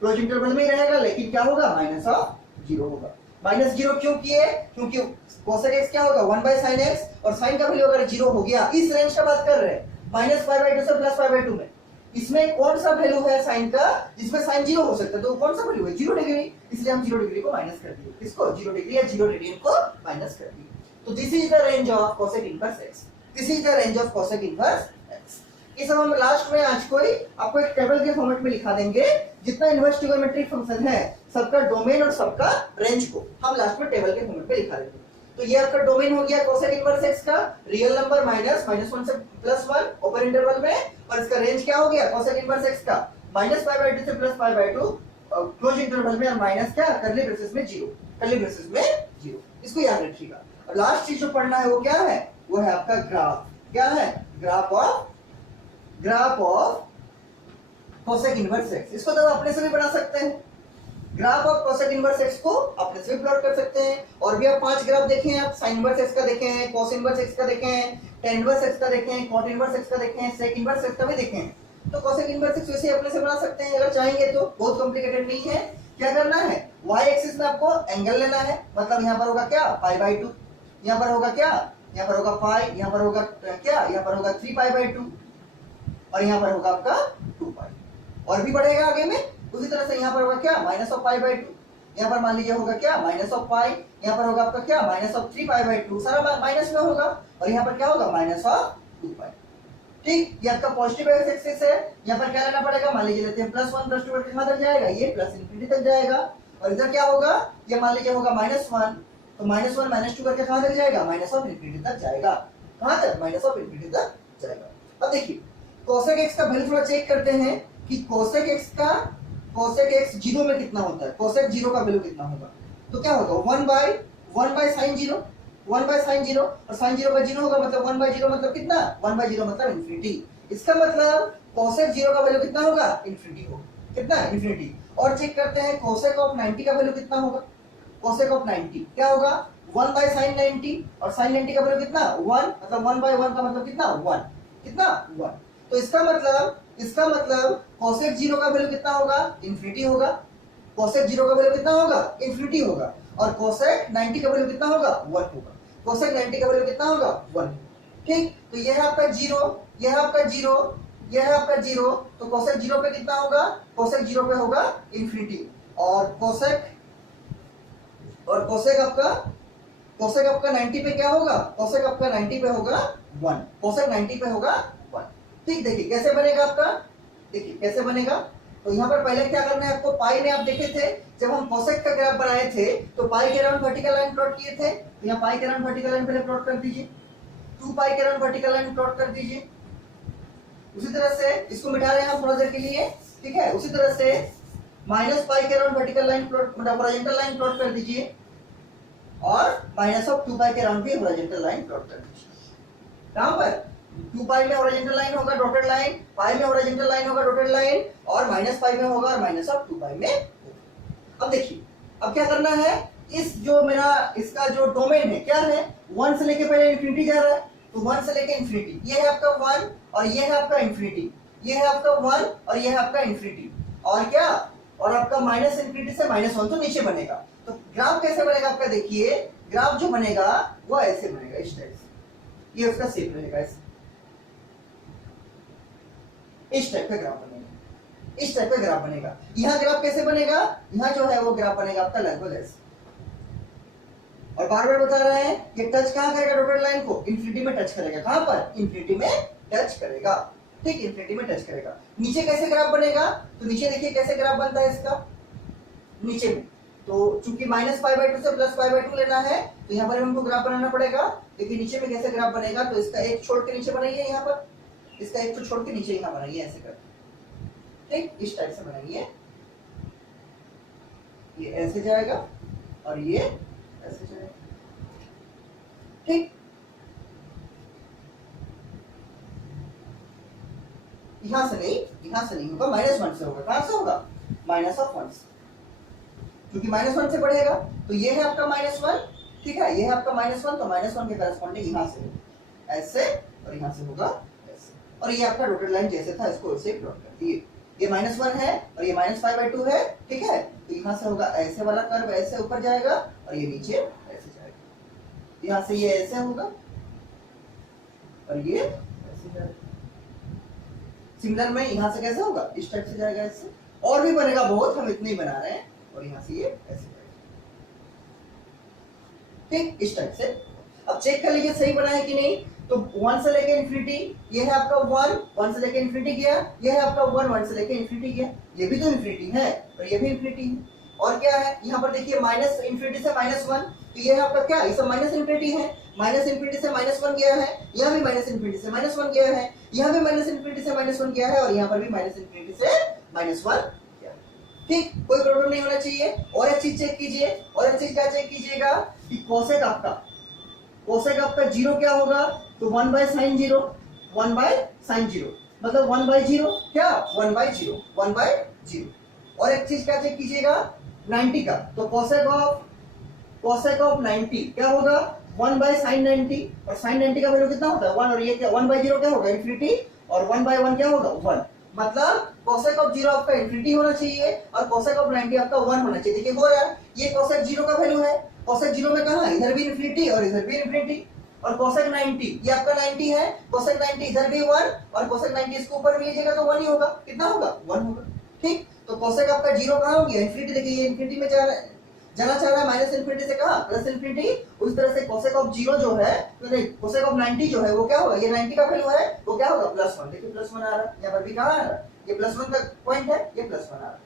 क्लोज इंटरवल में ही रहेगा, लेकिन क्या होगा? -0 होगा। -0 क्यों किए? क्योंकि cosec x क्या होगा? 1/sin x, और sin का वैल्यू अगर 0 हो गया, इस रेंज का बात कर रहे हैं, -π/2 से +π/2 में, इसमें कौन सा वैल्यू है sin का जिसमें sin 0 हो सकता है? तो कौन सा वैल्यू है? 0 डिग्री। इसलिए हम 0 डिग्री को माइनस कर दिए। किसको? 0 डिग्री या 0 रेडियन को माइनस कर दिए। तो this is the range of cosec inverse x। This is the range of cosec inverse x। ये सब हम लास्ट में आज कोई आपको एक टेबल के फॉर्मेट में लिखा देंगे, जितना इनवर्स ट्रिगोनोमेट्रिक फंक्शन है सबका डोमेन और सबका रेंज को हम लास्ट में टेबल के फॉर्मेट में लिखा देंगे। तो ये आपका डोमेन हो गया cosec इनवर्स x का, रियल नंबर -1 से +1 ओपन इंटरवल में, और इसका रेंज क्या हो गया cosec इनवर्स x का? -π/2 से +π/2 क्लोज इंटरवल में, और माइनस क्या? कर्ली ब्रेसेस में 0। इसको याद रखिएगा। अब लास्ट चीज जो पढ़ना है वो क्या है, वो है आपका ग्राफ। क्या है, graph of cosec inverse x. इसको तो अपने से भी बना सकते हैं, graph of cosec inverse x को अपने से भी प्लॉट कर सकते हैं। और भी आप 5 ग्राफ देखे हैं, आप साइन इनवर्स एक्स का देखे हैं, कोस इनवर्स एक्स का देखे हैं, टेन इनवर्स एक्स का देखे हैं, कॉट इनवर्स एक्स का देखे हैं, सेक इनवर्स एक्स का भी देखे हैं। तो कोसेक इनवर्स एक्स वैसे अपने से बना सकते हैं अगर चाहेंगे तो, बहुत कॉम्प्लिकेटेड नहीं है। क्या करना है, y एक्सिस में आपको एंगल लेना है, मतलब यहाँ पर होगा क्या π/2, यहाँ पर होगा क्या, यहाँ पर होगा पाई, यहाँ पर होगा क्या, यहाँ पर होगा 3π/2 और यहाँ पर होगा आपका 2π। और भी बढ़ेगा आगे में उसी तरह से, यहाँ पर होगा क्या -π/2, यहाँ पर मान लीजिए होगा क्या -π, यहाँ पर होगा आपका क्या -3π/2, सारा माइनस में होगा, और यहाँ पर क्या होगा -2π। ठीक, ये आपका पॉजिटिव एक्सिस है। यहाँ पर क्या लेना पड़ेगा, मान लीजिए लेते हैं +1 +2 कहाँ तक जाएगा, ये प्लस इंफिनिटी तक जाएगा। और इधर क्या होगा, ये मान लीजिए होगा -1, तो -1 -2 करके कहाँ तक जाएगा, -∞ तक जाएगा। कहाँ तक, -∞ तक जाएगा। अब देखिए कोसेक एक्स का वैल्यू थोड़ा चेक करते हैं कि कोसेक एक्स 0 में कितना होता है, कोसेक 0 का वैल्यू कितना होगा। तो क्या होगा 1/sin 0, 1/sin 0, और sin 0 का 0 होगा, मतलब 1/0 मतलब कितना, 1/0 मतलब इंफिनिटी। इसका मतलब कोसेक 0 का वैल्यू कितना होगा, इंफिनिटी होगा। कितना, इंफिनिटी। और चेक करते हैं कोसेक ऑफ 90 का वैल्यू कितना होगा। कोसेक ऑफ 90 क्या होगा, 1/sin 90, और sin 90 का वैल्यू कितना 1, मतलब 1/1 का मतलब कितना 1, कितना 1। तो इसका मतलब कोसेक 0 का वैल्यू कितना होगा, इंफिनिटी होगा। कोसेक 0 का वैल्यू कितना होगा, इंफिनिटी होगा। और कोसेक 90 का वैल्यू कितना होगा, 1 होगा। कोसेक 90 का वैल्यू कितना होगा, 1। ठीक, तो यह है आपका 0, यह है आपका 0, यह है आपका 0। तो कोसेक 0 पे कितना होगा, कोसेक 0 पे होगा इंफिनिटी। और कोसेक आपका 90 पे क्या होगा, कोसेक आपका 90 पे होगा 1, कोसेक 90 पे होगा 1। ठीक, देखिए कैसे बनेगा आपका, देखिए कैसे बनेगा। तो यहाँ पर पहले क्या करना है आपको, पाई में आप देखे थे जब हम कोसेक का ग्राफ बनाए थे तो पाई के अराउंड वर्टिकल लाइन प्लॉट किए थे। तो यहाँ पाई के अराउंड वर्टिकल लाइन पहले प्लॉट कर दीजिए, 2π के अराउंड वर्टिकल लाइन प्लॉट कर दीजिए। उसी तरह से इसको मिटा रहे हैं हम थोड़ा देर के लिए, ठीक है। उसी तरह से -π के अराउंड वर्टिकल लाइन प्लॉट, मतलब हॉरिजॉन्टल लाइन प्लॉट कर दीजिए, और -2π के अराउंड भी हॉरिजॉन्टल लाइन प्लॉट कर दीजिए। कहां पर, 2π में हॉरिजॉन्टल लाइन होगा डॉटेड लाइन, पाई में हॉरिजॉन्टल लाइन होगा डॉटेड लाइन, और -π में होगा और -2π में होगा। अब देखिए अब क्या करना है, इस जो मेरा इसका जो डोमेन है क्या है, 1 से लेके पहले इंफिनिटी जा रहा है, तो 1 से लेके इंफिनिटी, ये है आपका 1 और ये है आपका इंफिनिटी, ये है आपका 1 और ये है आपका इंफिनिटी, और क्या, और आपका -∞ से -1 तो नीचे बनेगा। तो ग्राफ कैसे बनेगा आपका, देखिए ग्राफ जो बनेगा वो ऐसे बनेगा, इस टाइप से, ये उसका शेप रहेगा, इस टाइप का ग्राफ बनेगा, इस टाइप का ग्राफ बनेगा। यहाँ ग्राफ कैसे बनेगा, यहाँ जो है वो ग्राफ बनेगा आपका लगभग ऐसे। और बार बार बता रहे हैं ये टच कहाँ करेगा, डॉटेड लाइन को इंफिनिटी में टच करेगा। कहां पर, इंफिनिटी में टच करेगा। ठीक, इंफिनिटी में टच करेगा। नीचे कैसे ग्राफ बनेगा, तो नीचे देखिए कैसे ग्राफ बनता है इसका, नीचे में तो चूंकि -π/2 से +π/2 लेना है तो यहाँ पर हमको ग्राफ बनाना पड़ेगा। देखिए नीचे में कैसे ग्राफ बनेगा, तो इसका एक छोड़ के नीचे बनाइए, यहाँ पर इसका एक तो छोड़ के नीचे यहाँ बनाइए, ऐसे कर, ठीक, इस टाइप से बनाइए। ये ऐसे जाएगा और ये ऐसे जाएगा, ठीक। यहां से नहीं होगा, -1 से होगा। कहां से होगा, -1 से, क्योंकि -1 से बढ़ेगा। तो ये है आपका -1, ठीक है, ये है आपका -1, तो -1 के करस्पॉन्डिंग यहां से ऐसे और यहां से होगा ऐसे। और ये आपका डॉटेड लाइन जैसे था इसको ऐसे प्लॉट कर दिए। ये -1 है और ये -π/2 है, ठीक है। तो यहां से होगा ऐसे वाला कर्व, ऐसे ऊपर जाएगा और ये नीचे ऐसे जाएगा। यहां से ये ऐसे होगा और ये ऐसे जाएगा। सिमिलर में यहां से कैसे होगा, इस टाइप से जाएगा ऐसे। और भी बनेगा बहुत, हम इतने ही बना रहे हैं। और यहां से ये ऐसे जाएगा, ठीक, इस टाइप से। अब चेक कर लीजिए सही बना है कि नहीं। तो 1 से लेके इंफिनिटी, ये है आपका 1 से लेके इंफिनिटी गया, ये है आपका 1 से लेके इंफिनिटी गया, ये भी तो इंफिनिटी है और ये भी इंफिनिटी है। और क्या है यहाँ पर देखिए -∞ से -1, तो ये है आपका क्या, ये सब -∞ है, -∞ से -1 गया है, यहाँ भी -∞ से -1 गया है, यहाँ भी -∞ से -1 गया है, और यहाँ पर भी -∞ से -1 गया है। ठीक, कोई प्रॉब्लम नहीं होना चाहिए। और एक चीज चेक कीजिए, और एक चीज क्या चेक कीजिएगा कि कोसेक आपका कोसेक आपका 0 क्या होगा, तो 1/sin 0, 1/sin 0 मतलब 1/0 क्या, 1/0, 1/0। और एक चीज क्या चेक कीजिएगा 90 का, तो कोसेक ऑफ 90 क्या होगा 1/sin 90, और sin 90 का वैल्यू कितना होता है 1, और ये क्या 1/0 क्या होगा इन्फिनिटी, और 1/1 क्या होगा 1। मतलब कोसेक ऑफ 0 आपका इन्फिनिटी होना चाहिए और कोसेक ऑफ 90 आपका 1 होना चाहिए। देखिए हो रहा है, ये कोसेक 0 का वैल्यू है, कोसेक 0 में कहां इधर भी इन्फिनिटी और इधर भी इन्फिनिटी, और कोसेक 90 ये आपका 90 है, कोसेक 90 इधर भी 1 और कोसेक 90 इसको ऊपर में लीजिएगा तो 1 ही होगा, कितना होगा 1 होगा। ठीक, तो कोसेक आपका 0 कहां हो गया इन्फिनिटी, देखिए ये इन्फिनिटी में जाना चाह रहा है माइनस इन्फिनिटी से कहां प्लस इन्फिनिटी, उस तरह से कोसेक ऑफ 0 जो है नहीं कोसेक ऑफ 90 जो है वो क्या होगा, ये 90 का वैल्यू है वो क्या होगा +1। देखिए +1 आ रहा है, यहाँ पर भी कहां आ रहा है, ये +1 का पॉइंट है, ये +1 आ रहा है।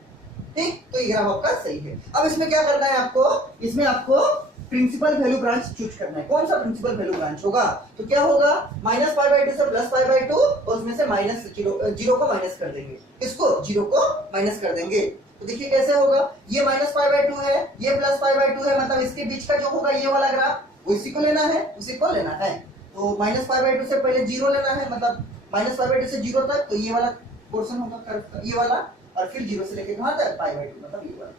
ठीक, तो ये ग्राफ आपका सही है। अब इसमें क्या करना है आपको, इसमें आपको प्रिंसिपल वैल्यू ब्रांच चूज करना है। कौन सा प्रिंसिपल वैल्यू ब्रांच होगा, तो क्या होगा -π/2 से +π/2 और उसमें से -0 को माइनस कर देंगे, इसको 0 को माइनस कर देंगे। तो देखिए कैसे होगा, ये -π/2 है, ये +π/2 है, मतलब इसके बीच का जो होगा ये वाला ग्राफ उसी को लेना है, उसी को लेना है। तो -π/2 से पहले 0 लेना है, मतलब -π/2 से 0 तक, तो ये वाला पोर्शन होगा कर्व का, ये वाला, और फिर 0 से लेके कहां तक π/2 मतलब ये वाला।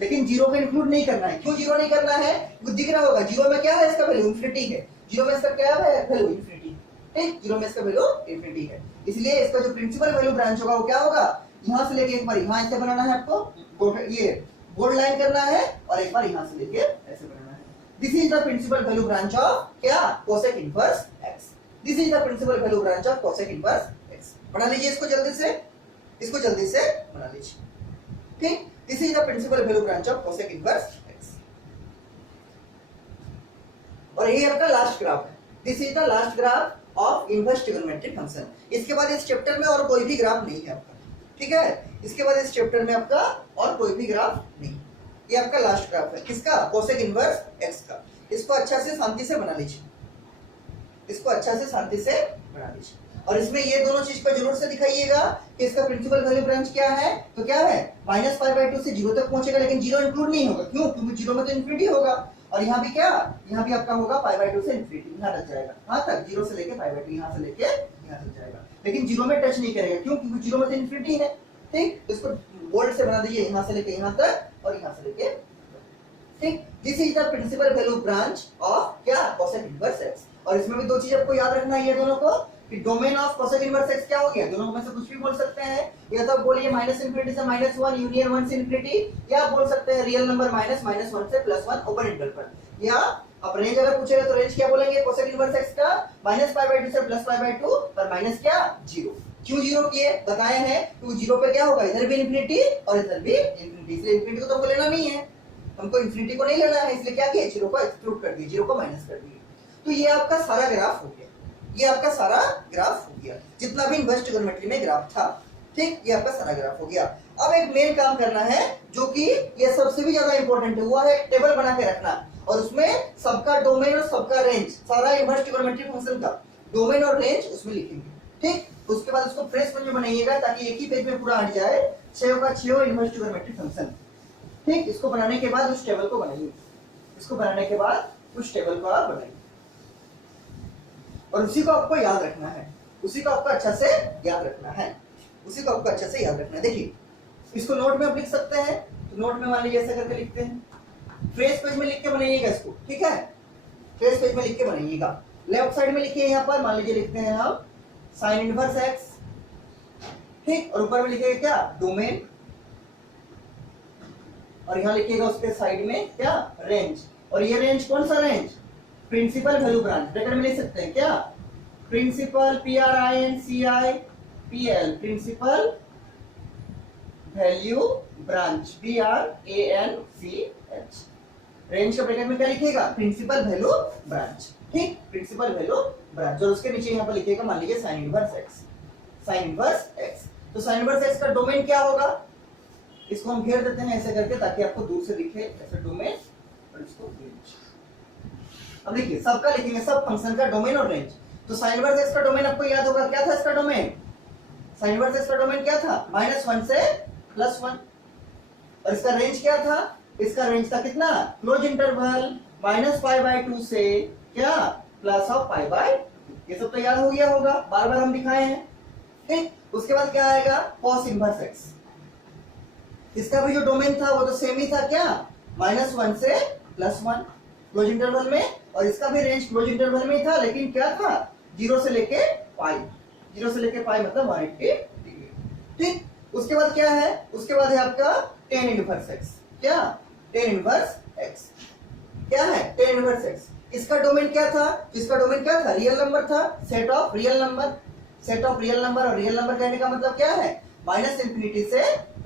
लेकिन 0 को इंक्लूड नहीं करना है, क्यों 0 नहीं करना है, वो दिख रहा होगा 0 में क्या है इसका वैल्यू इन्फिनिटी है, 0 में इसका क्या है वैल्यू इन्फिनिटी, ठीक 0 में इसका वैल्यू इन्फिनिटी है, इसलिए इसका जो प्रिंसिपल वैल्यू ब्रांच होगा वो क्या होगा, यहां से लेके एक बार यहां ऐसे बनाना है आपको, ये बोल्ड लाइन करना है, और एक बार यहां से लेके ऐसे बनाना है। This is the principal value branch of क्या cosec inverse x, this is the principal value branch of cosec inverse x। बना लीजिए इसको जल्दी से, इसको जल्दी से बना लीजिए। ठीक, this is the principal value branch of cosec inverse x, और ये आपका लास्ट ग्राफ है। This is the last graph of inverse trigonometric function. इसके बाद इस चैप्टर में और कोई भी ग्राफ नहीं है आपका, ठीक है, इसके बाद इस चैप्टर में आपका और कोई भी ग्राफ नहीं, ये आपका लास्ट ग्राफ है किसका, कोसेक इनवर्स x का। इसको अच्छा से शांति से बना लीजिए, इसको अच्छा से शांति से बना लीजिए, और इसमें ये दोनों चीज को जरूर से दिखाइएगा कि इसका प्रिंसिपल वैल्यू ब्रांच क्या है, तो क्या है -π/2 से 0 तक पहुंचेगा, लेकिन 0 इंक्लूड नहीं होगा, क्यों, क्योंकि 0 में तो इन्फिनिटी होगा, और यहाँ भी क्या, यहाँ भी आपका होगा π/2 से इन्फिनिटी, यहाँ तक जाएगा, हाँ तक 0 से लेके π/2, यहाँ से लेके यहाँ तक जाएगा, लेकिन 0 में टच नहीं करेगा, क्यों, क्योंकि 0 में तो इन्फिनिटी है। ठीक, इसको बोल्ड से बना दीजिए, यहाँ से लेके यहाँ तक और यहाँ से लेके, ठीक, this is the principal value branch of क्या कोसेक इनवर्स x। और इसमें भी दो चीज आपको याद रखना है, ये दोनों को, कि domain of cosec inverse x क्या हो गया, दोनों में से कुछ भी बोल सकते हैं, या तो बोलिए -∞ से -1 यूनियन 1 से इन्फिनिटी, या बोल सकते हैं रियल नंबर -1 से +1 ओपन इंटरवल पर, या अब रेंज अगर पूछेगा तो रेंज क्या बोलेंगे कोसेक इनवर्स x का, -π/2 से +π/2 पर माइनस क्या 0। क्यों 0 किए बताए हैं, क्योंकि 0 पे क्या होगा, इधर भी इन्फिनिटी और इधर भी इन्फिनिटी, इसलिए इन्फिनिटी को तो हमको लेना नहीं है, हमको इन्फिनिटी को नहीं लेना है, इसलिए क्या किया 0 को एक्सक्लूड कर दिए, 0 को माइनस कर दिए। तो ये आपका सारा ग्राफ हो गया, ये आपका सारा ग्राफ हो गया, जितना भी इनवर्स ट्रिगोनोमेट्री में ग्राफ था। ठीक, ये आपका सारा ग्राफ हो गया। अब एक मेन काम करना है जो कि ये सबसे भी ज्यादा इंपॉर्टेंट है, वो है एक टेबल बना के रखना, और उसमें सबका डोमेन और सबका रेंज, सारा इनवर्स ट्रिगोनोमेट्री फंक्शन का डोमेन और रेंज उसमें लिखेंगे। ठीक, उसके बाद उसको फ्रेश पेज में बनाइएगा ताकि एक ही पेज में पूरा हट जाए 6 का 6 इनवर्स ट्रिगोनोमेट्री फंक्शन। ठीक, इसको बनाने के बाद उस टेबल को बनाइए, इसको बनाने के बाद उस टेबल को आप बनाइए, और उसी को आपको याद रखना है, उसी को आपको अच्छा से याद रखना है, उसी को आपको अच्छा से याद रखना है। देखिए इसको नोट में आप लिख सकते हैं, तो नोट में मान लीजिए ऐसा करके लिखते हैं, फ्रेश पेज में लिख के बनाइएगा इसको, ठीक है, फ्रेश पेज में लिख के बनाइएगा। लेफ्ट साइड में लिखिए, यहाँ पर मान लीजिए लिखते हैं हम साइन इनवर्स x, ठीक, और ऊपर में लिखिएगा क्या डोमेन, और यहाँ लिखिएगा उसके साइड में क्या रेंज, और ये रेंज कौन सा range, principal value branch, bracket में लिख सकते हैं क्या principal PRINCIPL principal value branch BRANCH, range का ब्रैकेट में क्या लिखिएगा प्रिंसिपल वैल्यू ब्रांच, ठीक, प्रिंसिपल वैल्यू ब्रांच, और उसके नीचे यहाँ पर लिखिएगा मान लीजिए sine inverse x, sine inverse x। तो साइन इनवर्स x का डोमेन क्या होगा, इसको हम घेर देते हैं ऐसे करके ताकि आपको दूर से दिखे, ऐसे डोमेन और इसको रेंज। अब देखिए सबका लिखेंगे, सब फंक्शन का डोमेन और रेंज। तो साइन इनवर्स x का डोमेन आपको याद होगा, क्या था इसका डोमेन, साइन इनवर्स x का डोमेन क्या था -1 से +1, और इसका रेंज क्या था, इसका रेंज था कितना क्लोज इंटरवल -π/2 से क्या, प्लस ऑफ पाई बाय, ये सब तो याद हो गया होगा, बार बार हम दिखाए हैं। ठीक, उसके बाद क्या आएगा, cos इनवर्स x। इसका भी जो डोमेन था वो तो सेम ही था, क्या, -1 से +1 क्लोज इंटरवल में, और इसका भी रेंज क्लोज इंटरवल में ही था, लेकिन क्या था, 0 से लेके पाई, 0 से लेके पाई मतलब 180 डिग्री। ठीक, उसके बाद क्या है, उसके बाद है आपका tan इनवर्स x। क्या, tan इनवर्स x क्या है, tan इनवर्स x। इसका डोमेन क्या था, इसका डोमेन क्या था, रियल नंबर था, set of real number. Set of real number, और रियल नंबर कहने का मतलब क्या है, -∞ से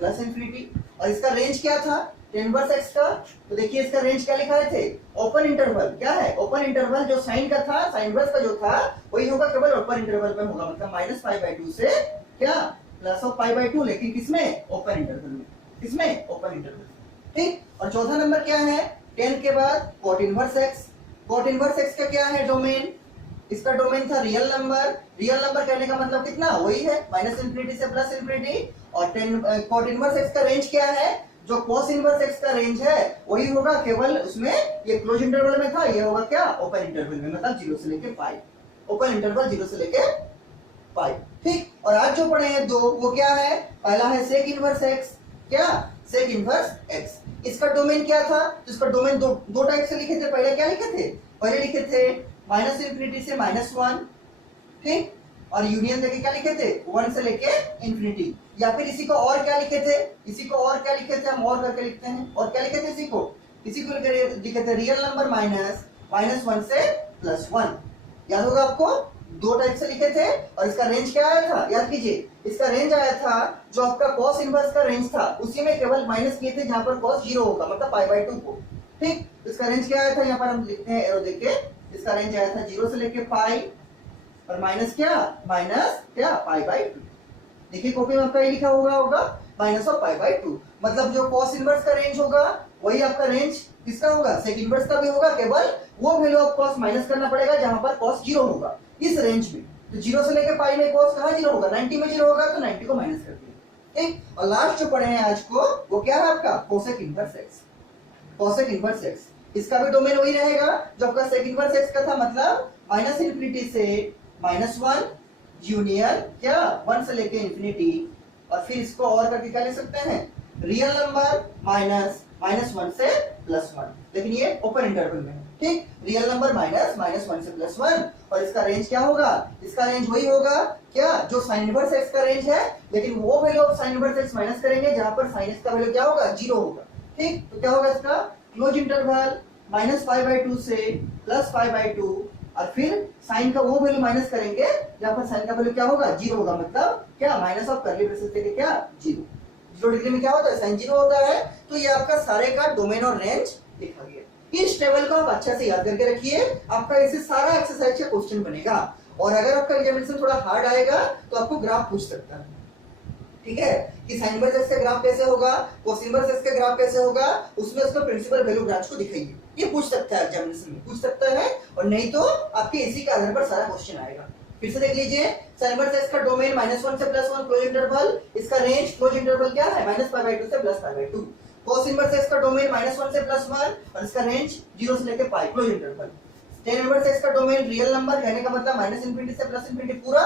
+∞। और इसका रेंज क्या था, tan इनवर्स x का, तो देखिए इसका रेंज क्या लिखा थे, ओपन इंटरवल। क्या है, ओपन इंटरवल, जो साइन का था, साइन इनवर्स का जो था वही होगा, केवल ओपन इंटरवल में होगा, मतलब -π/2 से क्या, +π/2, लेकिन किसमें, ओपन इंटरवल में, किसमें, ओपन इंटरवल। ठीक, और चौथा नंबर क्या है, tan के बाद cot inverse x। cot inverse x का क्या है डोमेन, इसका डोमेन था रियल नंबर। रियल नंबर कहने का मतलब कितना, वही है -∞ से +∞। और cot इनवर्स x का रेंज क्या है, जो cos इनवर्स x का रेंज है वही होगा, केवल उसमें ये क्लोज इंटरवल में था, ये होगा क्या, ओपन इंटरवल में, मतलब 0 से लेके पाई, ओपन इंटरवल 0 से लेके पाई। ठीक, और आज जो पढ़े हैं दो, वो क्या है, पहला है sec इनवर्स x। क्या, sec इनवर्स x। इसका डोमेन क्या था, तो इसका डोमेन दो टाइप से लिखे थे, पहले क्या लिखे थे, पहले लिखे थे -∞ से -1। ठीक, और यूनियन देके क्या लिखे थे, 1 से लेके ∞। या फिर इसी को और क्या लिखे थे, इसी को और क्या लिखे थे, हम और करके लिखते हैं, और क्या लिखे थे, इसी को लिखे थे रियल नंबर -1 से +1। याद होगा आपको, दो टाइप से लिखे थे, और इसका रेंज क्या आया था, याद कीजिए, इसका रेंज आया था जो आपका cos इनवर्स का रेंज था, उसी में केवल माइनस किए थे जहां पर cos 0 होगा, मतलब π/2 को। ठीक, इसका रेंज क्या आया था, यहाँ पर हम लिखते हैं एरो देके, इसका रेंज आया था 0 से लेके पाई, और माइनस क्या, π/2। देखिए कॉपी में आपका ये लिखा होगा -π/2, मतलब जो cos इनवर्स का रेंज होगा वही आपका रेंज किसका होगा, sec इनवर्स का भी होगा, केवल वो वैल्यू ऑफ cos माइनस करना पड़ेगा जहां पर cos 0 होगा, इस रेंज में। तो 0 से लेके पाई में cos कहां 0 होगा, 90 में 0 होगा, तो 90 को माइनस कर दिया। ठीक, और लास्ट जो पढ़े हैं आज को, वो क्या है आपका cosec inverse x। cosec inverse x, इसका भी डोमेन वही रहेगा जो आपका sec इनवर्स x का था, मतलब -∞ से -1 यूनियन क्या, 1 से लेके ∞, और फिर इसको और करके क्या लिख सकते हैं, रियल नंबर -1 से +1, लेकिन ये ओपन इंटरवल में है। ठीक, रियल नंबर -1 से +1, और इसका रेंज क्या होगा, इसका रेंज वही होगा क्या, जो साइन इनवर्स x का रेंज है, लेकिन वो value of sine inverse x minus करेंगे जहां पर साइन x का वैल्यू क्या होगा, 0 होगा। ठीक, तो क्या होगा इसका, क्लोज इंटरवल -π/2 से +π/2, और फिर साइन का वो वैल्यू माइनस करेंगे जहां पर साइन का वैल्यू क्या होगा, 0 होगा, मतलब क्या, माइनस ऑफ कर्ली ब्रेसेस लेके क्या, 0 डिग्री में क्या होता है, साइन 0 होता है। तो ये आपका सारे का डोमेन और रेंज लिखा गया। इस टेबल को आप अच्छे से याद करके रखिए, आपका इससे सारा एक्सरसाइज का क्वेश्चन बनेगा, और अगर आपका एग्जामिनेशन थोड़ा हार्ड आएगा तो आपको ग्राफ पूछ सकता है। ठीक है, कि साइन इनवर्स x का ग्राफ कैसे होगा, cos इनवर्स x का ग्राफ कैसे होगा, उसमें उसका प्रिंसिपल वैल्यू ब्रांच को दिखाइए, ये पूछ सकता है एग्जामिनेशन में, पूछ सकता है, और नहीं तो आपके इसी के आधार पर सारा क्वेश्चन आएगा। फिर से देख लीजिए, साइन इनवर्स x का डोमेन -1 से +1 क्लोज इंटरवल, इसका रेंज क्लोज इंटरवल क्या है, -π/2 से +π/2। cos इनवर्स x का डोमेन -1 से +1, और इसका रेंज 0 से लेके pi, close interval. tan inverse x का डोमेन रियल नंबर, कहने का मतलब -∞ से +∞ पूरा,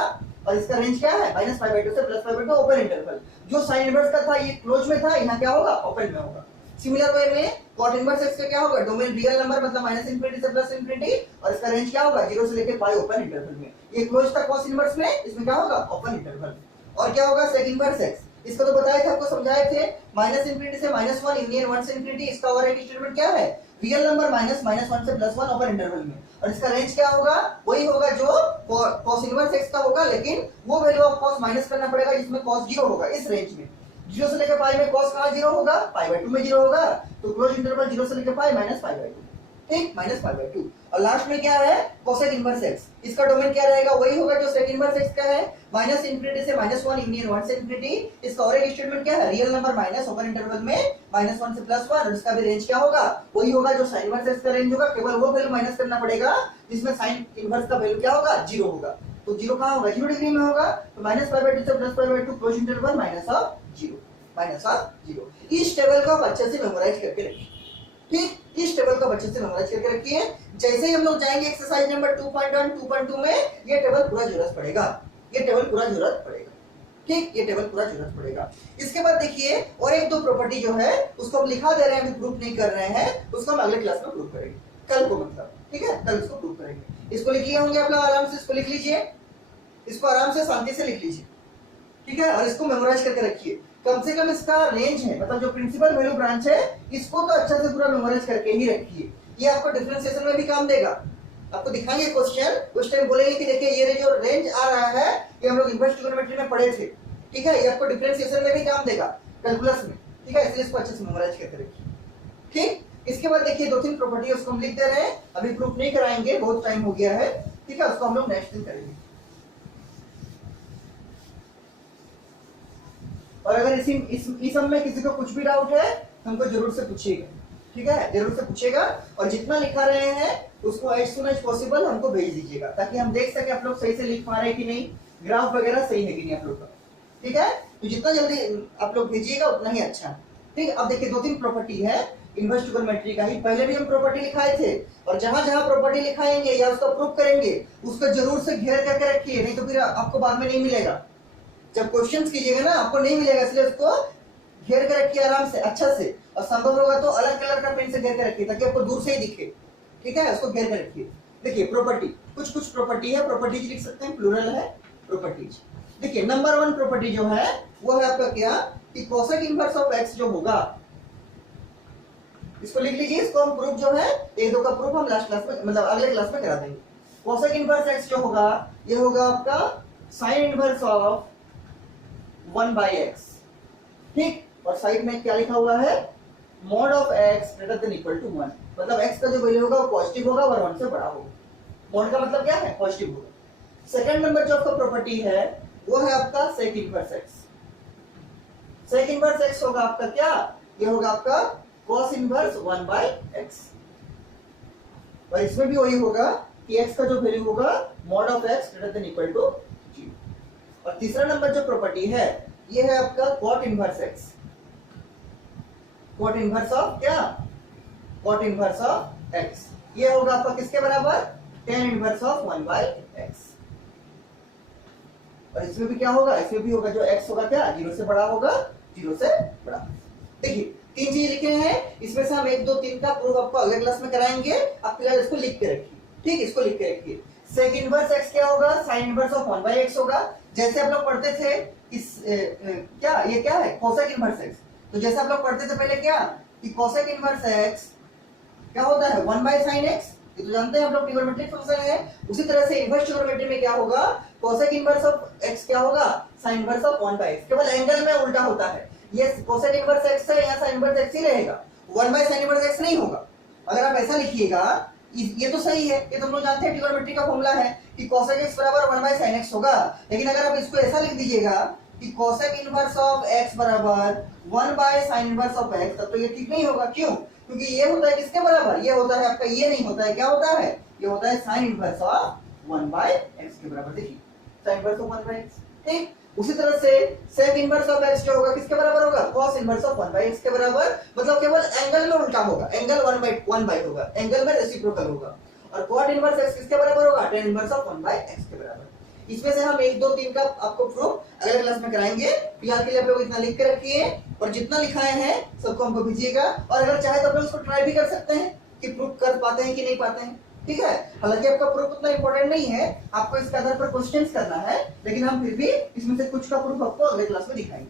और इसका रेंज क्या है, -π/2 से +π/2, ओपन इंटरवल। जो साइन इनवर्स का था ये क्लोज में था, यहाँ क्या होगा, ओपन में होगा। सिमिलर वे में cot इनवर्स x का क्या होगा, डोमेन रियल नंबर, मतलब -∞ से +∞, और इसका रेंज क्या होगा, 0 से लेके पाई, ओपन इंटरवल में। ये क्लोज था cos इनवर्स में, इसमें क्या होगा, ओपन इंटरवल। और क्या होगा, sec इनवर्स x, इसको तो बताए थे, आपको समझाए थे, -∞ से -1 यूनियन 1 से ∞, इसका और एक स्टेटमेंट क्या है, रियल नंबर -1 से +1 ओपन इंटरवल में, और इसका रेंज क्या होगा, वही होगा जो cos इनवर्स x का होगा, लेकिन वो वैल्यू ऑफ cos माइनस करना पड़ेगा जिसमें cos 0 होगा, इस रेंज में। 0 से लेकर पाई में cos कहां 0 होगा, π/2 में 0 होगा, तो क्लोज इंटरवल 0 से लेकर पाई -π/2। ठीक, -π/2। और लास्ट में क्या है, cosec इनवर्स x, इसका डोमेन क्या रहेगा, वही होगा जो sec इनवर्स x का है, -∞ से -1 यूनियन 1 से ∞, इसका और एक स्टेटमेंट क्या है, real number minus open interval में -1 से +1, और इसका भी रेंज क्या होगा, वही होगा जो sin इनवर्स x का रेंज होगा, केवल वो वैल्यू माइनस करना पड़ेगा जिसमें sin इनवर्स का वैल्यू क्या होगा, 0 होगा। तो 0 कहां होगा, 0 डिग्री में होगा, तो -π/2 से +π/2, क्लोज इंटरवल -0। इस टेबल को आप अच्छे से मेमोराइज करके रखिए। ठीक, इस टेबल को अच्छे से मेमोराइज करके रखिए। जैसे ही हम लोग जाएंगे एक्सरसाइज नंबर 2.1 2.2 में ये टेबल पूरा जरूरत पड़ेगा, ये टेबल पूरा जरूरत पड़ेगा, ठीक, ये टेबल पूरा जरूरत पड़ेगा। इसके बाद देखिए और एक दो प्रॉपर्टी जो है उसको हम लिखा दे रहे हैं, अभी प्रूफ नहीं कर रहे हैं, उसको हम अगले क्लास में प्रूफ करेंगे, कल को मतलब, ठीक है, कल इसको प्रूफ करेंगे। इसको लिख लिए होंगे आप लोग, आराम से इसको लिख लीजिए, इसको आराम से शांति से लिख लीजिए, ठीक है, और इसको मेमोराइज करके रखिए। कम से कम इसका रेंज है, मतलब जो प्रिंसिपल वैल्यू ब्रांच है इसको तो अच्छा से पूरा मेमोराइज करके ही रखिए, ये आपको डिफरेंशिएशन में भी काम देगा। आपको दिखाएंगे क्वेश्चन, उस टाइम बोलेंगे कि देखिए ये जो रेंज आ रहा है ये हम लोग इनवर्स ट्रिग्नोमेट्री में पढ़े थे, ठीक है, ये आपको डिफरेंशिएशन में भी काम देगा, कैलकुलस में, ठीक है, इसलिए इसको अच्छे से मेमोराइज करके रखिए, ठीक। इसके बाद देखिए दो तीन प्रॉपर्टी उसको हम लिख दे रहे हैं, अभी प्रूफ नहीं कराएंगे, बहुत टाइम हो गया है, ठीक है, उसको हम लोग नेक्स्ट दिन करेंगे। और अगर इस सब में किसी को कुछ भी डाउट है हमको जरूर से पूछिएगा, ठीक है, जरूर से पूछिएगा, और जितना लिखा रहे हैं उसको एज सुन एज पॉसिबल हमको भेज दीजिएगा, ताकि हम देख सके आप लोग सही से लिख पा रहे हैं कि नहीं, ग्राफ वगैरह सही है कि नहीं आप लोग का, ठीक है। तो जितना जल्दी आप लोग भेजिएगा उतना ही अच्छा, ठीक। अब देखिए दो तीन प्रॉपर्टी है इनवर्स ट्रिग्नोमेट्री का ही, पहले भी हम प्रॉपर्टी लिखाए थे, और जहां जहां प्रॉपर्टी लिखाएंगे या उसका प्रूफ करेंगे उसको जरूर से घेर करके रखिए, नहीं तो फिर आपको बाद में नहीं मिलेगा, जब क्वेश्चंस कीजिएगा ना आपको नहीं मिलेगा, इसलिए उसको घेर कर रखिए आराम से, अच्छा से, और संभव होगा तो अलग कलर का पेन से घेर कर रखिए ताकि आपको दूर से ही दिखे, ठीक है, उसको घेर कर रखिए। देखिए प्रॉपर्टी, कुछ कुछ प्रॉपर्टी है, प्रॉपर्टीज लिख सकते हैं, प्लूरल है प्रॉपर्टीज। देखिए नंबर 1 प्रॉपर्टी जो है वो है आपका क्या, कि कोसेक इनवर्स ऑफ एक्स जो होगा, इसको लिख लीजिए, इसको हम प्रूफ जो है एक दो का प्रूफ हम लास्ट क्लास में, मतलब अगले क्लास में करा देंगे। कोसेक इनवर्स एक्स जो होगा ये होगा आपका साइन इनवर्स ऑफ 1/x, ठीक, और साइड में क्या लिखा हुआ है, mod of x greater than equal to 1, मतलब x का जो वैल्यू होगा वो पॉजिटिव होगा और 1 से बड़ा होगा, मॉड का मतलब क्या है, पॉजिटिव होगा। सेकंड नंबर जो आपका प्रॉपर्टी है वो है आपका sec inverse x, sec inverse x होगा आपका क्या, ये होगा आपका cos इनवर्स 1/x, और इसमें भी वही होगा कि x का जो वैल्यू होगा mod of x greater than equal to 0। और तीसरा नंबर जो प्रॉपर्टी है ये है आपका cot inverse x, cot inverse of क्या, cot इनवर्स ऑफ x, ये होगा आपका किसके बराबर, tan इनवर्स ऑफ 1/x, और इसमें भी क्या होगा, इसमें भी होगा जो x होगा क्या, 0 से बड़ा होगा, 0 से बड़ा। देखिए तीन चीज लिखे हैं, इसमें से हम 1 2 3 का प्रूफ आपको अगले क्लास में कराएंगे, आप फिलहाल इसको लिख के रखिए, ठीक, इसको लिख के रखिए। सेक इनवर्स x क्या होगा, साइन इनवर्स ऑफ 1/x होगा, जैसे आप लोग पढ़ते थे इस क्या ये क्या है, कोसेक इनवर्स x, तो जैसे आप लोग पढ़ते थे पहले क्या कि कोसेक इनवर्स x क्या होता है 1/sin x, ये तो जानते हैं आप लोग, ट्रिग्नोमेट्रिक फंक्शन है। उसी तरह से इनवर्स ट्रिग्नोमेट्री में क्या होगा, कोसेक इनवर्स ऑफ x क्या होगा, साइन इनवर्स ऑफ 1/x, केवल एंगल में उल्टा होता है, ये कोसेक इनवर्स x है, यहाँ साइन इनवर्स x ही रहेगा, 1/sin इनवर्स x नहीं होगा। अगर आप ऐसा लिखिएगा ये तो सही है, ये तुम लोग जानते हैं ट्रिग्नोमेट्री का फॉर्मूला है कि कोसेक x बराबर 1/sin x होगा, लेकिन अगर आप इसको ऐसा लिख दीजिएगा कि कोसेक इनवर्स ऑफ x बराबर 1/sin इनवर्स ऑफ x, तब तो ये ठीक नहीं होगा, क्यों, क्योंकि ये होता है किसके बराबर, ये होता है आपका, ये नहीं होता है, क्या होता है, ये होता है sin इनवर्स ऑफ 1/x के बराबर, देखिए sin इनवर्स ऑफ 1/x, ठीक। उसी तरह से sec इनवर्स ऑफ x जो होगा किसके बराबर होगा, cos इनवर्स ऑफ 1/x के बराबर, मतलब केवल एंगल में उल्टा होगा, एंगल 1/1 होगा, एंगल में रेसिप्रोकल होगा, और cot इनवर्स x किसके बराबर होगा, tan इनवर्स ऑफ 1/x के बराबर। इसमें से हम 1 2 3 का आपको प्रूफ अगले क्लास में कराएंगे, फिलहाल के लिए आप लोग इतना लिख के रखिए, और जितना लिखाए हैं सबको हमको भेजिएगा, और अगर चाहे तो आप लोग इसको ट्राई भी कर सकते हैं कि प्रूफ कर पाते हैं कि नहीं पाते हैं, ठीक है। हालांकि आपका प्रूफ उतना इंपॉर्टेंट नहीं है, आपको इसके आधार पर क्वेश्चंस करना है, लेकिन हम फिर भी इसमें से कुछ का प्रूफ आपको अगले क्लास में दिखाएंगे,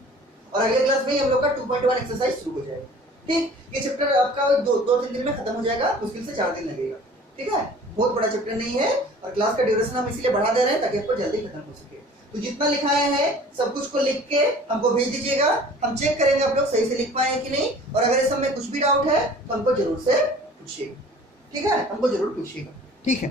और अगले क्लास में हम लोग का 2.1 एक्सरसाइज शुरू हो जाएगा, ठीक। ये चैप्टर आपका 2-3 दिन में खत्म हो जाएगा, मुश्किल से 4 दिन लगेगा, ठीक है, बहुत बड़ा चैप्टर नहीं है, और क्लास का ड्यूरेशन हम इसलिए बढ़ा दे रहे हैं ताकि आपको जल्दी खत्म हो सके। तो जितना लिखाए हैं सब कुछ को लिख के हमको भेज दीजिएगा, हम चेक करेंगे आप लोग सही से लिख पाए हैं कि नहीं, और अगर इस सब में कुछ भी डाउट है तो हमको जरूर से पूछिएगा, ठीक है, हमको जरूर पूछिएगा, ठीक है।